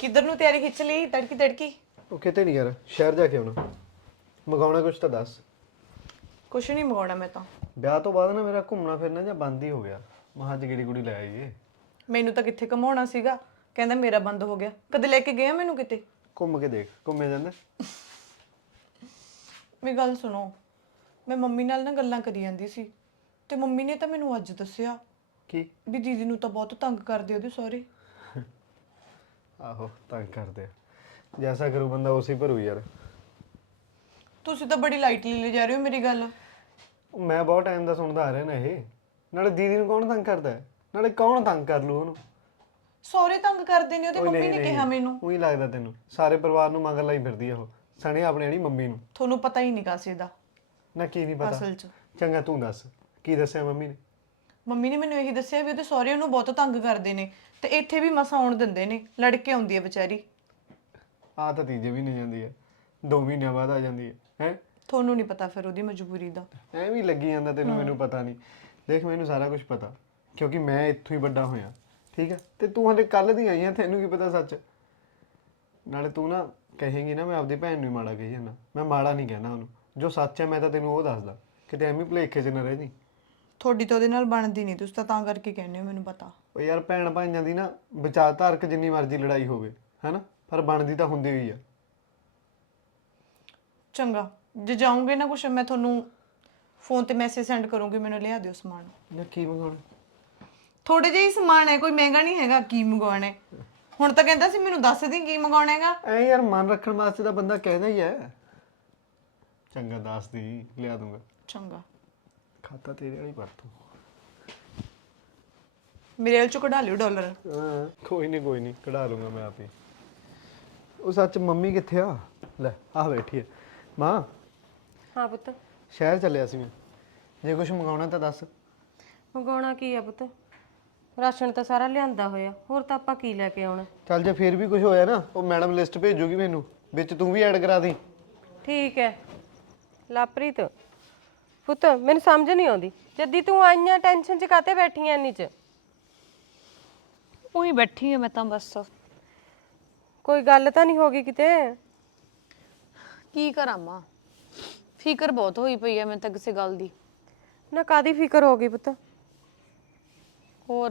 ਕਿੱਧਰ ਨੂੰ ਤਿਆਰੀ ਖਿੱਚ ਲਈ? ਤੜਕੀ ਤੜਕੀ? ਉਹ ਕਿਤੇ ਨਹੀਂ ਯਾਰ ਸ਼ਹਿਰ ਜਾ ਕੇ ਆਉਣਾ। ਮਗਾਉਣਾ ਕੁਝ ਤਾਂ ਦੱਸ। ਕੁਛ ਨਹੀਂ ਮੰਗਾਉਣਾ ਮੈਂ ਤਾਂ। ਵਿਆਹ ਤੋਂ ਬਾਅਦ ਨਾ ਮੇਰਾ ਘੁੰਮਣਾ ਫਿਰਨਾ ਜਾਂ ਬੰਦ ਹੀ ਹੋ ਗਿਆ। ਮਹਾਂ ਅੱਜ ਗੇੜੀ ਗੁੜੀ ਲੈ ਆਈਏ? ਮੈਨੂੰ ਤਾਂ ਕਿੱਥੇ ਕਮਾਉਣਾ ਸੀਗਾ। ਕਹਿੰਦਾ ਮੇਰਾ ਬੰਦ ਹੋ ਗਿਆ। ਕਦੇ ਲੈ ਕੇ ਗਿਆ ਮੈਨੂੰ ਕਿਤੇ? ਘੁੰਮ ਕੇ ਦੇਖ ਘੁੰਮੇ ਜਾਂਦਾ। ਮੇਰੀ ਗੱਲ ਸੁਣੋ। ਮੈਂ ਮੰਮੀ ਨਾਲ ਨਾ ਗੱਲਾਂ ਕਰੀ ਜਾਂਦੀ ਸੀ। ਤੇ ਮੰਮੀ ਨੇ ਤਾਂ ਮੈਨੂੰ ਅੱਜ ਦੱਸਿਆ। ਕੀ? ਵੀ ਦੀਦੀ ਨੂੰ ਤਾਂ ਬਹੁਤ ਤੰਗ ਕਰਦੇ ਉਹਦੇ ਸਹੁਰੇ। ਆਹੋ ਤੰਗ ਕਰਦੇ ਆ। ਜੈਸਾ ਕਰੂ ਬੰਦਾ ਉਸੇ ਭਰੂ ਯਾਰ। ਤੁਸੀਂ ਤਾਂ ਬੜੀ ਲਾਈਟਲੀ ਲੈ ਜਾ ਰਹੇ ਹੋ ਮੇਰੀ ਗੱਲ। ਮੈਂ ਬਹੁਤ ਟਾਈਮ ਦਾ ਸੁਣਦਾ ਆ ਰਿਹਾ ਨਾ ਇਹ। ਨਾਲੇ ਦੀਦੀ ਨੂੰ ਕੌਣ ਤੰਗ ਕਰਦਾ ਹੈ? ਨਾਲੇ ਕੌਣ ਤੰਗ ਕਰ ਲੂ ਉਹਨੂੰ? ਸਹੁਰੇ ਤੰਗ ਕਰਦੇ ਨੇ ਉਹਦੇ ਮੰਮੀ ਨੇ ਕਿਹਾ ਮੈਨੂੰ। ਉਹੀ ਲੱਗਦਾ ਤੈਨੂੰ। ਸਾਰੇ ਪਰਿਵਾਰ ਨੂੰ ਮਗਰ ਲਾਈ ਫਿਰਦੀ ਆ ਉਹ। ਸਣੇ ਆਪਣੇ ਨਹੀਂ ਮੰਮੀ ਨੂੰ। ਤੁਹਾਨੂੰ ਪਤਾ ਹੀ ਨਹੀਂ ਕਾਸੇ ਦਾ ਨਾ ਕੀ ਨਹੀਂ ਪਤਾ। ਅਸਲ 'ਚ। ਚੰਗਾ ਤੂੰ ਦੱਸ। ਕੀ ਦੱਸਿਆ ਮੰਮੀ ਨੇ? ਮੰਮੀ ਨੇ ਮੈਨੂੰ ਇਹੀ ਦੱਸਿਆ ਵੀ ਉਹਦੇ ਸਹੁਰੇ ਉਹਨੂੰ ਬਹੁਤ ਤੰਗ ਕਰਦੇ ਨੇ ਤੇ ਇੱਥੇ ਵੀ ਮਸਾ ਆਉਣ ਦਿੰਦੇ ਨੇ ਲੜ ਕੇ ਆਉਂਦੀ ਹੈ ਵਿਚਾਰੀ। ਆ ਤਾਂ ਤੀਜੇ ਵੀ ਨਹੀਂ ਜਾਂਦੀ ਹੈ 2 ਮਹੀਨਿਆਂ ਬਾਅਦ ਆ ਜਾਂਦੀ ਹੈ ਹੈ? ਤੁਹਾਨੂੰ ਨਹੀਂ ਪਤਾ ਫਿਰ ਉਹਦੀ ਮਜਬੂਰੀ ਦਾ। ਐਵੇਂ ਹੀ ਲੱਗੀ ਜਾਂਦਾ ਤੈਨੂੰ ਮੈਨੂੰ ਪਤਾ ਨਹੀਂ ਦੇਖ ਮੈਨੂੰ ਸਾਰਾ ਕੁਝ ਪਤਾ ਕਿਉਂਕਿ ਮੈਂ ਇੱਥੋਂ ਹੀ ਵੱਡਾ ਹੋਇਆ ਠੀਕ ਹੈ ਤੇ ਤੂੰ ਹਲੇ ਕੱਲ ਦੀ ਆਈ ਆ ਤੈਨੂੰ ਕੀ ਪਤਾ ਸੱਚ? ਨਾਲੇ ਤੂੰ ਨਾ ਕਹੇਂਗੀ ਨਾ ਮੈਂ ਆਪਦੀ ਭੈਣ ਨੂੰ ਹੀ ਮਾੜਾ ਕਹੀ ਜਾਂਦਾ। ਮੈਂ ਮਾੜਾ ਨਹੀਂ ਕਹਿਣਾ ਉਹਨੂੰ। ਜੋ ਸੱਚ ਹੈ ਮੈਂ ਤਾਂ ਤੈਨੂੰ ਉਹ ਦੱਸਦਾ। ਕਿਤੇ ਐਵੇਂ ਭੁਲੇਖੇ 'ਚ ਨਾ ਰਹਿ ਜੀ ਤੁਹਾਡੀ ਤਾਂ ਉਹਦੇ ਨਾਲ ਬਣਦੀ ਨਹੀਂ ਤੁਸੀਂ ਤਾਂ ਤਾਂ ਕਰਕੇ ਕਹਿੰਦੇ ਹੋ ਮੈਨੂੰ ਪਤਾ। ਉਹ ਯਾਰ ਭੈਣ ਭਾਈਆਂ ਦੀ ਨਾ ਵਿਚਾਰਧਾਰਕ ਜਿੰਨੀ ਮਰਜ਼ੀ ਲੜਾਈ ਹੋਵੇ ਹੈਨਾ? ਪਰ ਬਣਦੀ ਤਾਂ ਹੁੰਦੀ ਹੋਈ ਆ। ਚੰਗਾ ਜੇ ਜਾਉਂਗੇ ਨਾ ਕੁਛ ਮੈਂ ਤੁਹਾਨੂੰ ਫੋਨ ਤੇ ਮੈਸੇਜ ਸੈਂਡ ਕਰੂੰਗੀ ਮੈਨੂੰ ਲਿਆ ਦਿਓ ਸਮਾਨ। ਯਾਰ ਕੀ ਮੰਗਾਉਣਾ? ਥੋੜੇ ਜਿਹਾ ਹੀ ਸਮਾਨ ਹੈ ਕੋਈ ਮਹਿੰਗਾ ਨਹੀਂ ਹੈਗਾ ਕੀ ਮੰਗਵਾਉਣਾ ਹੈ? ਹੁਣ ਤਾਂ ਕਹਿੰਦਾ ਸੀ ਮੈਨੂੰ ਦੱਸ ਦੀ ਕੀ ਮੰਗਵਾਉਣਾ ਹੈਗਾ। ਐ ਯਾਰ ਮਨ ਰੱਖਣ ਵਾਸਤੇ ਤਾਂ ਬੰਦਾ ਕਹਿੰਦਾ ਹੀ ਹੈ। ਚੰਗਾ ਦੱਸ ਦੀ ਲਿਆ ਦੂੰਗਾ। ਚੰਗਾ। ਖਾਤਾ ਤੇਰੇ ਵਾਲੀ ਪਰ ਤੂੰ ਮੇਰੇ ਵੱਲ ਚੋਂ ਕਢਾ ਲਿਓ ਡਾਲਰ। ਹਾਂ ਕੋਈ ਨਹੀਂ ਕੋਈ ਨਹੀਂ ਕਢਾ ਲੂੰਗਾ ਮੈਂ ਆਪੇ। ਉਹ ਸੱਚ ਮੰਮੀ ਕਿੱਥੇ ਆ? ਲੈ ਆ ਬੈਠੀ ਹੈ ਮਾਂ ਹਾਂ ਪੁੱਤ। ਸ਼ਹਿਰ ਚੱਲਿਆ ਸੀ ਮੈਂ। ਜੇ ਕੁਝ ਮੰਗਾਉਣਾ ਤਾਂ ਦੱਸ। ਮੰਗਾਉਣਾ ਕੀ ਆ ਪੁੱਤ? ਰਾਸ਼ਨ ਤਾਂ ਸਾਰਾ ਲਿਆਂਦਾ ਹੋਇਆ ਹੋਰ ਤਾਂ ਆਪਾਂ ਕੀ ਲੈ ਕੇ ਆਉਣਾ? ਚੱਲ ਜੇ ਫੇਰ ਵੀ ਕੁਝ ਹੋਇਆ ਨਾ ਉਹ ਮੈਡਮ ਲਿਸਟ ਭੇਜੂਗੀ ਮੈਨੂੰ ਵਿੱਚ ਤੂੰ ਵੀ ਐਡ ਕਰਾ ਦੀ। ਠੀਕ ਹੈ ਲਾਪ੍ਰੀਤ ਪੁੱਤ ਮੈਨੂੰ ਸਮਝ ਨਹੀਂ ਆਉਂਦੀ। ਜੱਦੀ ਤੂੰ ਆਈਆਂ ਟੈਨਸ਼ਨ ਚ ਕਾਤੇ ਬੈਠੀਆਂ ਇੰਨੀ ਚ? ਉਹੀ ਬੈਠੀ ਆ ਮੈਂ ਤਾਂ ਬਸ। ਕੋਈ ਗੱਲ ਤਾਂ ਨਹੀਂ ਹੋ ਗਈ ਕਿਤੇ? ਕੀ ਕਰਾਂ ਮਾਂ? ਫਿਕਰ ਬਹੁਤ ਹੋਈ ਪਈ ਆ ਮੈਨੂੰ ਤਾਂ ਕਿਸੇ ਗੱਲ ਦੀ। ਨਾ ਕਾਦੀ ਫਿਕਰ ਹੋ ਗਈ ਪੁੱਤ? ਹੋਰ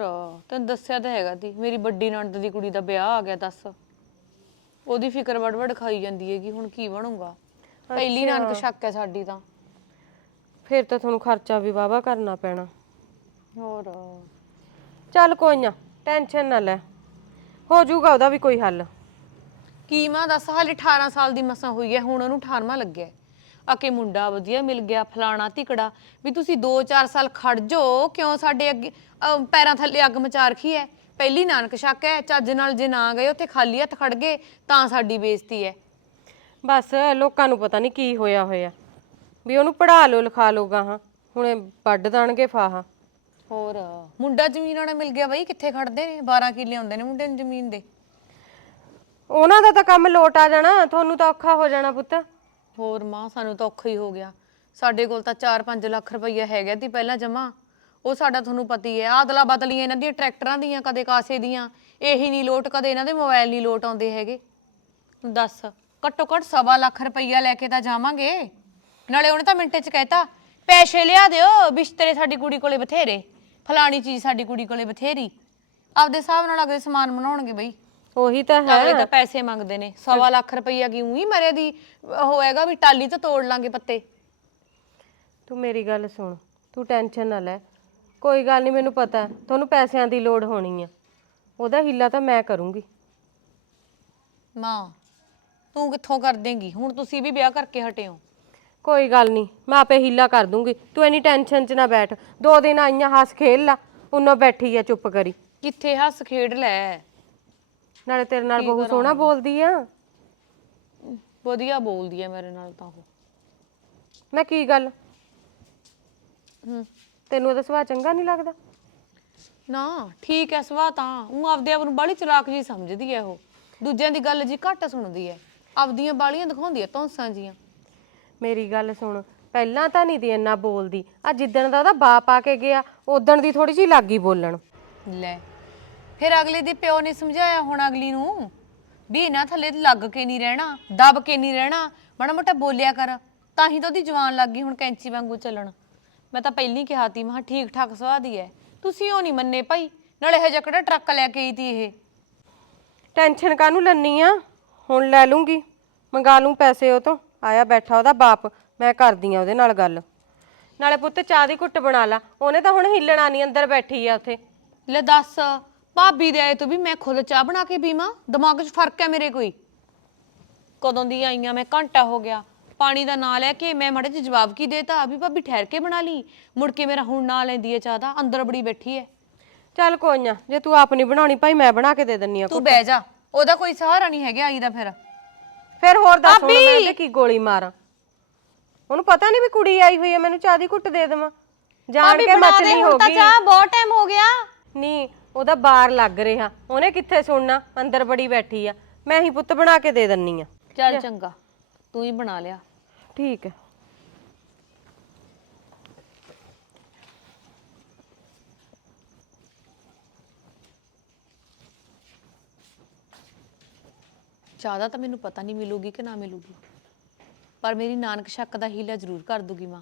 ਤੈਨੂੰ ਦੱਸਿਆ ਤਾਂ ਹੈਗਾ ਤੀ ਮੇਰੀ ਵੱਡੀ ਨਣਦ ਦੀ ਕੁੜੀ ਦਾ ਵਿਆਹ ਆ ਗਿਆ ਦੱਸ। ਉਹਦੀ ਫਿਕਰ ਵੜ-ਵੜ ਖਾਈ ਜਾਂਦੀ ਹੈਗੀ ਹੁਣ ਕੀ ਬਣੂਗਾ? ਪਹਿਲੀ ਨਾਨਕ ਸ਼ੱਕ ਹੈ ਸਾਡੀ ਤਾਂ। ਫਿਰ ਤਾਂ ਤੁਹਾਨੂੰ ਖਰਚਾ ਵੀ ਵਾਵਾ ਕਰਨਾ ਪੈਣਾ। ਹੋਰ। ਚੱਲ ਕੋਈ ਨਾ ਟੈਨਸ਼ਨ ਨਾ ਲੈ। ਹੋ ਜਾਊਗਾ ਉਹਦਾ ਵੀ ਕੋਈ ਹੱਲ। ਕੀ ਮਾਂ ਦੱਸ ਹਾਲੇ 18 ਸਾਲ ਦੀ ਮਸਾਂ ਹੋਈ ਹੈ ਹੁਣ ਉਹਨੂੰ 18ਵਾਂ ਲੱਗਿਆ ਹੈ। ਆ ਕੇ ਮੁੰਡਾ ਵਧੀਆ ਮਿਲ ਗਿਆ ਫਲਾਣਾ ਧਿਕੜਾ। ਵੀ ਤੁਸੀਂ 2-4 ਸਾਲ ਖੜ ਜੋ ਕਿਉਂ ਸਾਡੇ ਅੱਗੇ ਅਹ, ਪੈਰਾਂ ਥੱਲੇ ਅੱਗ ਮਚਾ ਰੱਖੀ ਹੈ ਪਹਿਲੀ ਨਾਨਕ ਸ਼ੱਕ ਹੈ ਚੱਜ ਨਾਲ ਜੇ ਨਾ ਗਏ ਉੱਥੇ ਖਾਲੀ ਹੱਥ ਖੜ ਗਏ ਤਾਂ ਸਾਡੀ ਬੇਇੱਜ਼ਤੀ ਹੈ ਬਸ ਲੋਕਾਂ ਨੂੰ ਪਤਾ ਨਹੀਂ ਕੀ ਹੋਇਆ ਹੋਇਆ। ਵੀ ਉਹਨੂੰ ਪੜਾ ਲਓ ਲਿਖਾ ਲਓਗਾ ਹਾਂ ਹੁਣੇ ਵੱਢ ਦੇਣਗੇ ਫਾਹਾ। ਹੋਰ? ਮੁੰਡਾ ਜ਼ਮੀਨ ਵਾਲਾ ਮਿਲ ਗਿਆ ਬਈ ਕਿੱਥੇ ਖੜਦੇ ਨੇ? 12 ਕਿੱਲੇ ਹੁੰਦੇ ਨੇ ਮੁੰਡੇ ਨੂੰ ਜ਼ਮੀਨ ਦੇ। ਉਹਨਾਂ ਦਾ ਤਾਂ ਕੰਮ ਲੋਟ ਆ ਜਾਣਾ ਤੁਹਾਨੂੰ ਤਾਂ ਔਖਾ ਹੋ ਜਾਣਾ ਪੁੱਤ। ਹੋਰ ਮਾਂ ਸਾਨੂੰ ਤਾਂ ਔਖਾ ਹੀ ਹੋ ਗਿਆ। ਸਾਡੇ ਕੋਲ ਤਾਂ 4-5 ਲੱਖ ਰੁਪਈਆ ਹੈਗਾ ਤੀ ਪਹਿਲਾਂ ਜਮਾ ਉਹ ਸਾਡਾ ਤੁਹਾਨੂੰ ਪਤੀ ਹੈ। ਆਦਲਾ ਬਦਲੀਆਂ ਇਹਨਾਂ ਦੀਆਂ ਟਰੈਕਟਰਾਂ ਦੀਆਂ ਕਦੇ ਕਾਸੇ ਦੀਆਂ। ਇਹੀ ਨਹੀਂ ਲੋਟ ਕਦੇ ਇਹਨਾਂ ਦੇ ਮੋਬਾਈਲ ਨਹੀਂ ਲੋਟ ਆਉਂਦੇ ਹੈਗੇ। ਦੱਸ ਘੱਟੋ ਘੱਟ ਸਵਾ ਲੱਖ ਰੁਪਈਆ ਲੈ ਕੇ ਤਾਂ ਜਾਵਾਂਗੇ। ਨਾਲੇ ਉਹਨੇ ਤਾਂ ਮਿੰਟੇ 'ਚ ਕਹਿਤਾ ਪੈਸੇ ਲਿਆ ਦਿਓ ਬਿਸਤਰੇ ਸਾਡੀ ਕੁੜੀ ਕੋਲੇ ਬਥੇਰੇ ਫਲਾਣੀ ਚੀਜ਼ ਸਾਡੀ ਕੁੜੀ ਕੋਲੇ ਬਥੇਰੀ। ਆਪਦੇ ਹਿਸਾਬ ਨਾਲ ਅਗਲੇ ਸਮਾਨ ਬਣਾਉਣਗੇ ਬਈ। ਉਹੀ ਤਾਂ ਹੈ। ਅਗਲੇ ਤਾਂ ਪੈਸੇ ਮੰਗਦੇ ਨੇ ਸਵਾ ਲੱਖ ਰੁਪਈਆ ਕੀ ਉਹੀ ਮਰੇ ਦੀ ਹੋਏਗਾ ਵੀ ਟਾਲੀ ਤੋਂ ਤੋੜ ਲਾਂਗੇ ਪੱਤੇ। ਤੂੰ ਮੇਰੀ ਗੱਲ ਸੁਣ ਤੂੰ ਟੈਨਸ਼ਨ ਨਾ ਲੈ। ਕੋਈ ਗੱਲ ਨਹੀਂ ਮੈਨੂੰ ਪਤਾ ਹੈ, ਤੁਹਾਨੂੰ ਪੈਸਿਆਂ ਦੀ ਲੋੜ ਹੋਣੀ ਆ। ਉਹਦਾ ਹਿੱਲਾ ਤਾਂ ਮੈਂ ਕਰੂੰਗੀ। ਮਾਂ ਤੂੰ ਕਿੱਥੋਂ ਕਰ ਦੇਂਗੀ? ਹੁਣ ਤੁਸੀਂ ਵੀ ਵਿਆਹ ਕਰਕੇ ਹਟੇ ਹੋ। ਕੋਈ ਗੱਲ ਨਹੀਂ ਮੈਂ ਆਪੇ ਹਿੱਲਾ ਕਰ ਦੂੰਗੀ। ਤੂੰ ਇਨੀ ਟੈਨਸ਼ਨ 'ਚ ਨਾ ਬੈਠ। ਦੋ ਦਿਨ ਆਈਆਂ ਹੱਸ ਖੇਲ ਲਾ ਉਹਨਾਂ ਬੈਠੀ ਆ ਚੁੱਪ ਕਰੀ। ਕਿੱਥੇ ਹੱਸ ਖੇਡ ਲੈ? ਨਾਲੇ ਤੇਰੇ ਨਾਲ ਬਹੁਤ ਸੋਹਣਾ ਬੋਲਦੀ ਆ। ਵਧੀਆ ਬੋਲਦੀ ਹੈ ਮੇਰੇ ਨਾਲ ਤਾਂ ਉਹ। ਮੈਂ ਕੀ ਗੱਲ? ਤੈਨੂੰ ਉਹਦਾ ਸੁਭਾਅ ਚੰਗਾ ਨਹੀਂ ਲੱਗਦਾ? ਨਾ ਠੀਕ ਐ ਸਵਾ ਤਾਂ। ਉਹ ਆਪਦੇ ਆਪ ਨੂੰ ਬਾਲੀ ਚਲਾਕ ਜੀ ਸਮਝਦੀ ਐ ਉਹ। ਦੂਜਿਆਂ ਦੀ ਗੱਲ ਜੀ ਘੱਟ ਸੁਣਦੀ ਐ। ਆਪਦੀਆਂ ਬਾਲੀਆਂ ਦਿਖਾਉਂਦੀ ਐ ਧੌਂਸਾਂ ਜੀਆਂ। ਮੇਰੀ ਗੱਲ ਸੁਣ ਪਹਿਲਾਂ ਤਾਂ ਨਹੀਂ ਦੀ ਇੰਨਾ ਬੋਲਦੀ ਆ ਜਿੱਦਣ ਦਾ ਉਹਦਾ ਬਾਪ ਆ ਕੇ ਗਿਆ ਉਦਣ ਦੀ ਥੋੜੀ ਜਿਹੀ ਲੱਗੀ ਬੋਲਣ। ਲੈ ਫਿਰ ਅਗਲੇ ਦੇ ਪਿਓ ਨੇ ਸਮਝਾਇਆ ਹੁਣ ਅਗਲੀ ਨੂੰ? ਵੀ ਇਹਨਾਂ ਥੱਲੇ ਲੱਗ ਕੇ ਨਹੀਂ ਰਹਿਣਾ ਦਬ ਕੇ ਨਹੀਂ ਰਹਿਣਾ ਮਾੜਾ ਮੋਟਾ ਬੋਲਿਆ ਕਰ ਤਾਂ ਹੀ ਤਾਂ ਉਹਦੀ ਜਵਾਨ ਲੱਗ ਗਈ ਹੁਣ ਕੈਂਚੀ ਵਾਂਗੂ ਚੱਲਣ। ਮੈਂ ਤਾਂ ਪਹਿਲੀ ਕਿਹਾ ਤੀ ਮੈਂ ਕਿਹਾ ਠੀਕ ਠਾਕ ਸੁਭਾਅ ਦੀ ਐ ਤੁਸੀਂ ਉਹ ਨਹੀਂ ਮੰਨੇ ਭਾਈ ਨਾਲੇ ਹਜੇ ਕਿਹੜਾ ਟਰੱਕ ਲੈ ਕੇ ਆਈ ਤੀ ਇਹ? ਟੈਨਸ਼ਨ ਕਾਹਨੂੰ ਲੰਨੀ ਆ? ਹੁਣ ਲੈ ਲੂੰਗੀ ਮੰਗਾ ਲੂੰ ਪੈਸੇ ਉਹ ਤੋਂ। ਆਇਆ ਬੈਠਾ ਉਹਦਾ ਬਾਪ ਮੈਂ ਕਰਦੀ ਆ ਉਹਦੇ ਨਾਲ ਗੱਲ। ਨਾਲੇ ਪੁੱਤ ਚਾਹ ਦੀ ਘੁੱਟ ਬਣਾ ਲਾ ਉਹਨੇ ਤਾਂ ਹੁਣ ਹਿੱਲਣਾ ਨਹੀਂ ਅੰਦਰ ਬੈਠੀ ਆ ਉੱਥੇ। ਲੈ ਦੱਸ ਭਾਬੀ ਦੇ ਆਏ ਤੋਂ ਵੀ ਮੈਂ ਖੁਦ ਚਾਹ ਬਣਾ ਕੇ ਪੀਵਾਂ? ਦਿਮਾਗ 'ਚ ਫ਼ਰਕ ਹੈ ਮੇਰੇ ਕੋਈ? ਕਦੋਂ ਦੀ ਆਈਆਂ ਮੈਂ ਘੰਟਾ ਹੋ ਗਿਆ। ਪਾਣੀ ਦਾ ਨਾਂ ਲੈ ਕੇ ਮੈਂ ਮੜੇ 'ਚ ਜਵਾਬ ਕੀ ਦੇਤਾ? ਵੀ ਭਾਬੀ ਠਹਿਰ ਕੇ ਬਣਾ ਲਈ। ਮੁੜ ਕੇ ਮੇਰਾ ਹੁਣ ਨਾਂ ਲੈਂਦੀ ਹੈ ਚਾਹ ਦਾ ਅੰਦਰ ਬੜੀ ਬੈਠੀ ਹੈ। ਚੱਲ ਕੋਈ ਨਾ ਜੇ ਤੂੰ ਆਪ ਨਹੀਂ ਬਣਾਉਣੀ ਭਾਈ ਮੈਂ ਬਣਾ ਕੇ ਦੇ ਦਿੰਨੀ ਆ ਤੂੰ ਬਹਿ ਜਾ ਉਹਦਾ ਕੋਈ ਸਹਾਰਾ ਨਹੀਂ ਹੈਗਾ ਆਈ ਦਾ ਫਿਰ। ਫਿਰ ਹੋਰ ਦੱਸ ਹੁਣ ਮੈਂ ਤੇ ਕੀ ਗੋਲੀ ਮਾਰਾਂ? ਉਹਨੂੰ ਪਤਾ ਨਹੀਂ ਵੀ ਕੁੜੀ ਆਈ ਹੋਈ ਹੈ ਮੈਨੂੰ ਚਾਹ ਦੀ ਘੁੱਟ ਦੇ ਦੇਵਾਂ। ਜਾਣ ਕੇ ਮਚਲੀ ਹੋ ਗਈ ਬਹੁਤ ਟਾਈਮ ਹੋ ਗਿਆ। ਨਹੀਂ ਉਹਦਾ ਬਾਰ ਲੱਗ ਰਿਹਾ। ਉਹਨੇ ਕਿੱਥੇ ਸੁਣਨਾ? ਅੰਦਰ ਬੜੀ ਬੈਠੀ ਆ। ਮੈਂ ਹੀ ਪੁੱਤ ਬਣਾ ਕੇ ਦੇ ਦਿੰਨੀ ਆ। ਚੱਲ ਚੰਗਾ ਤੂੰ ਹੀ ਬਣਾ ਲਿਆ। ਠੀਕ ਹੈ। ਜ਼ਿਆਦਾ ਤਾਂ ਮੈਨੂੰ ਪਤਾ ਨਹੀਂ ਮਿਲੂਗੀ ਕਿ ਨਾ ਮਿਲੂਗੀ। ਪਰ ਮੇਰੀ ਨਾਨਕ ਸ਼ੱਕ ਦਾ ਹੀਲਾ ਜ਼ਰੂਰ ਕਰ ਦੂਗੀ ਮਾਂ।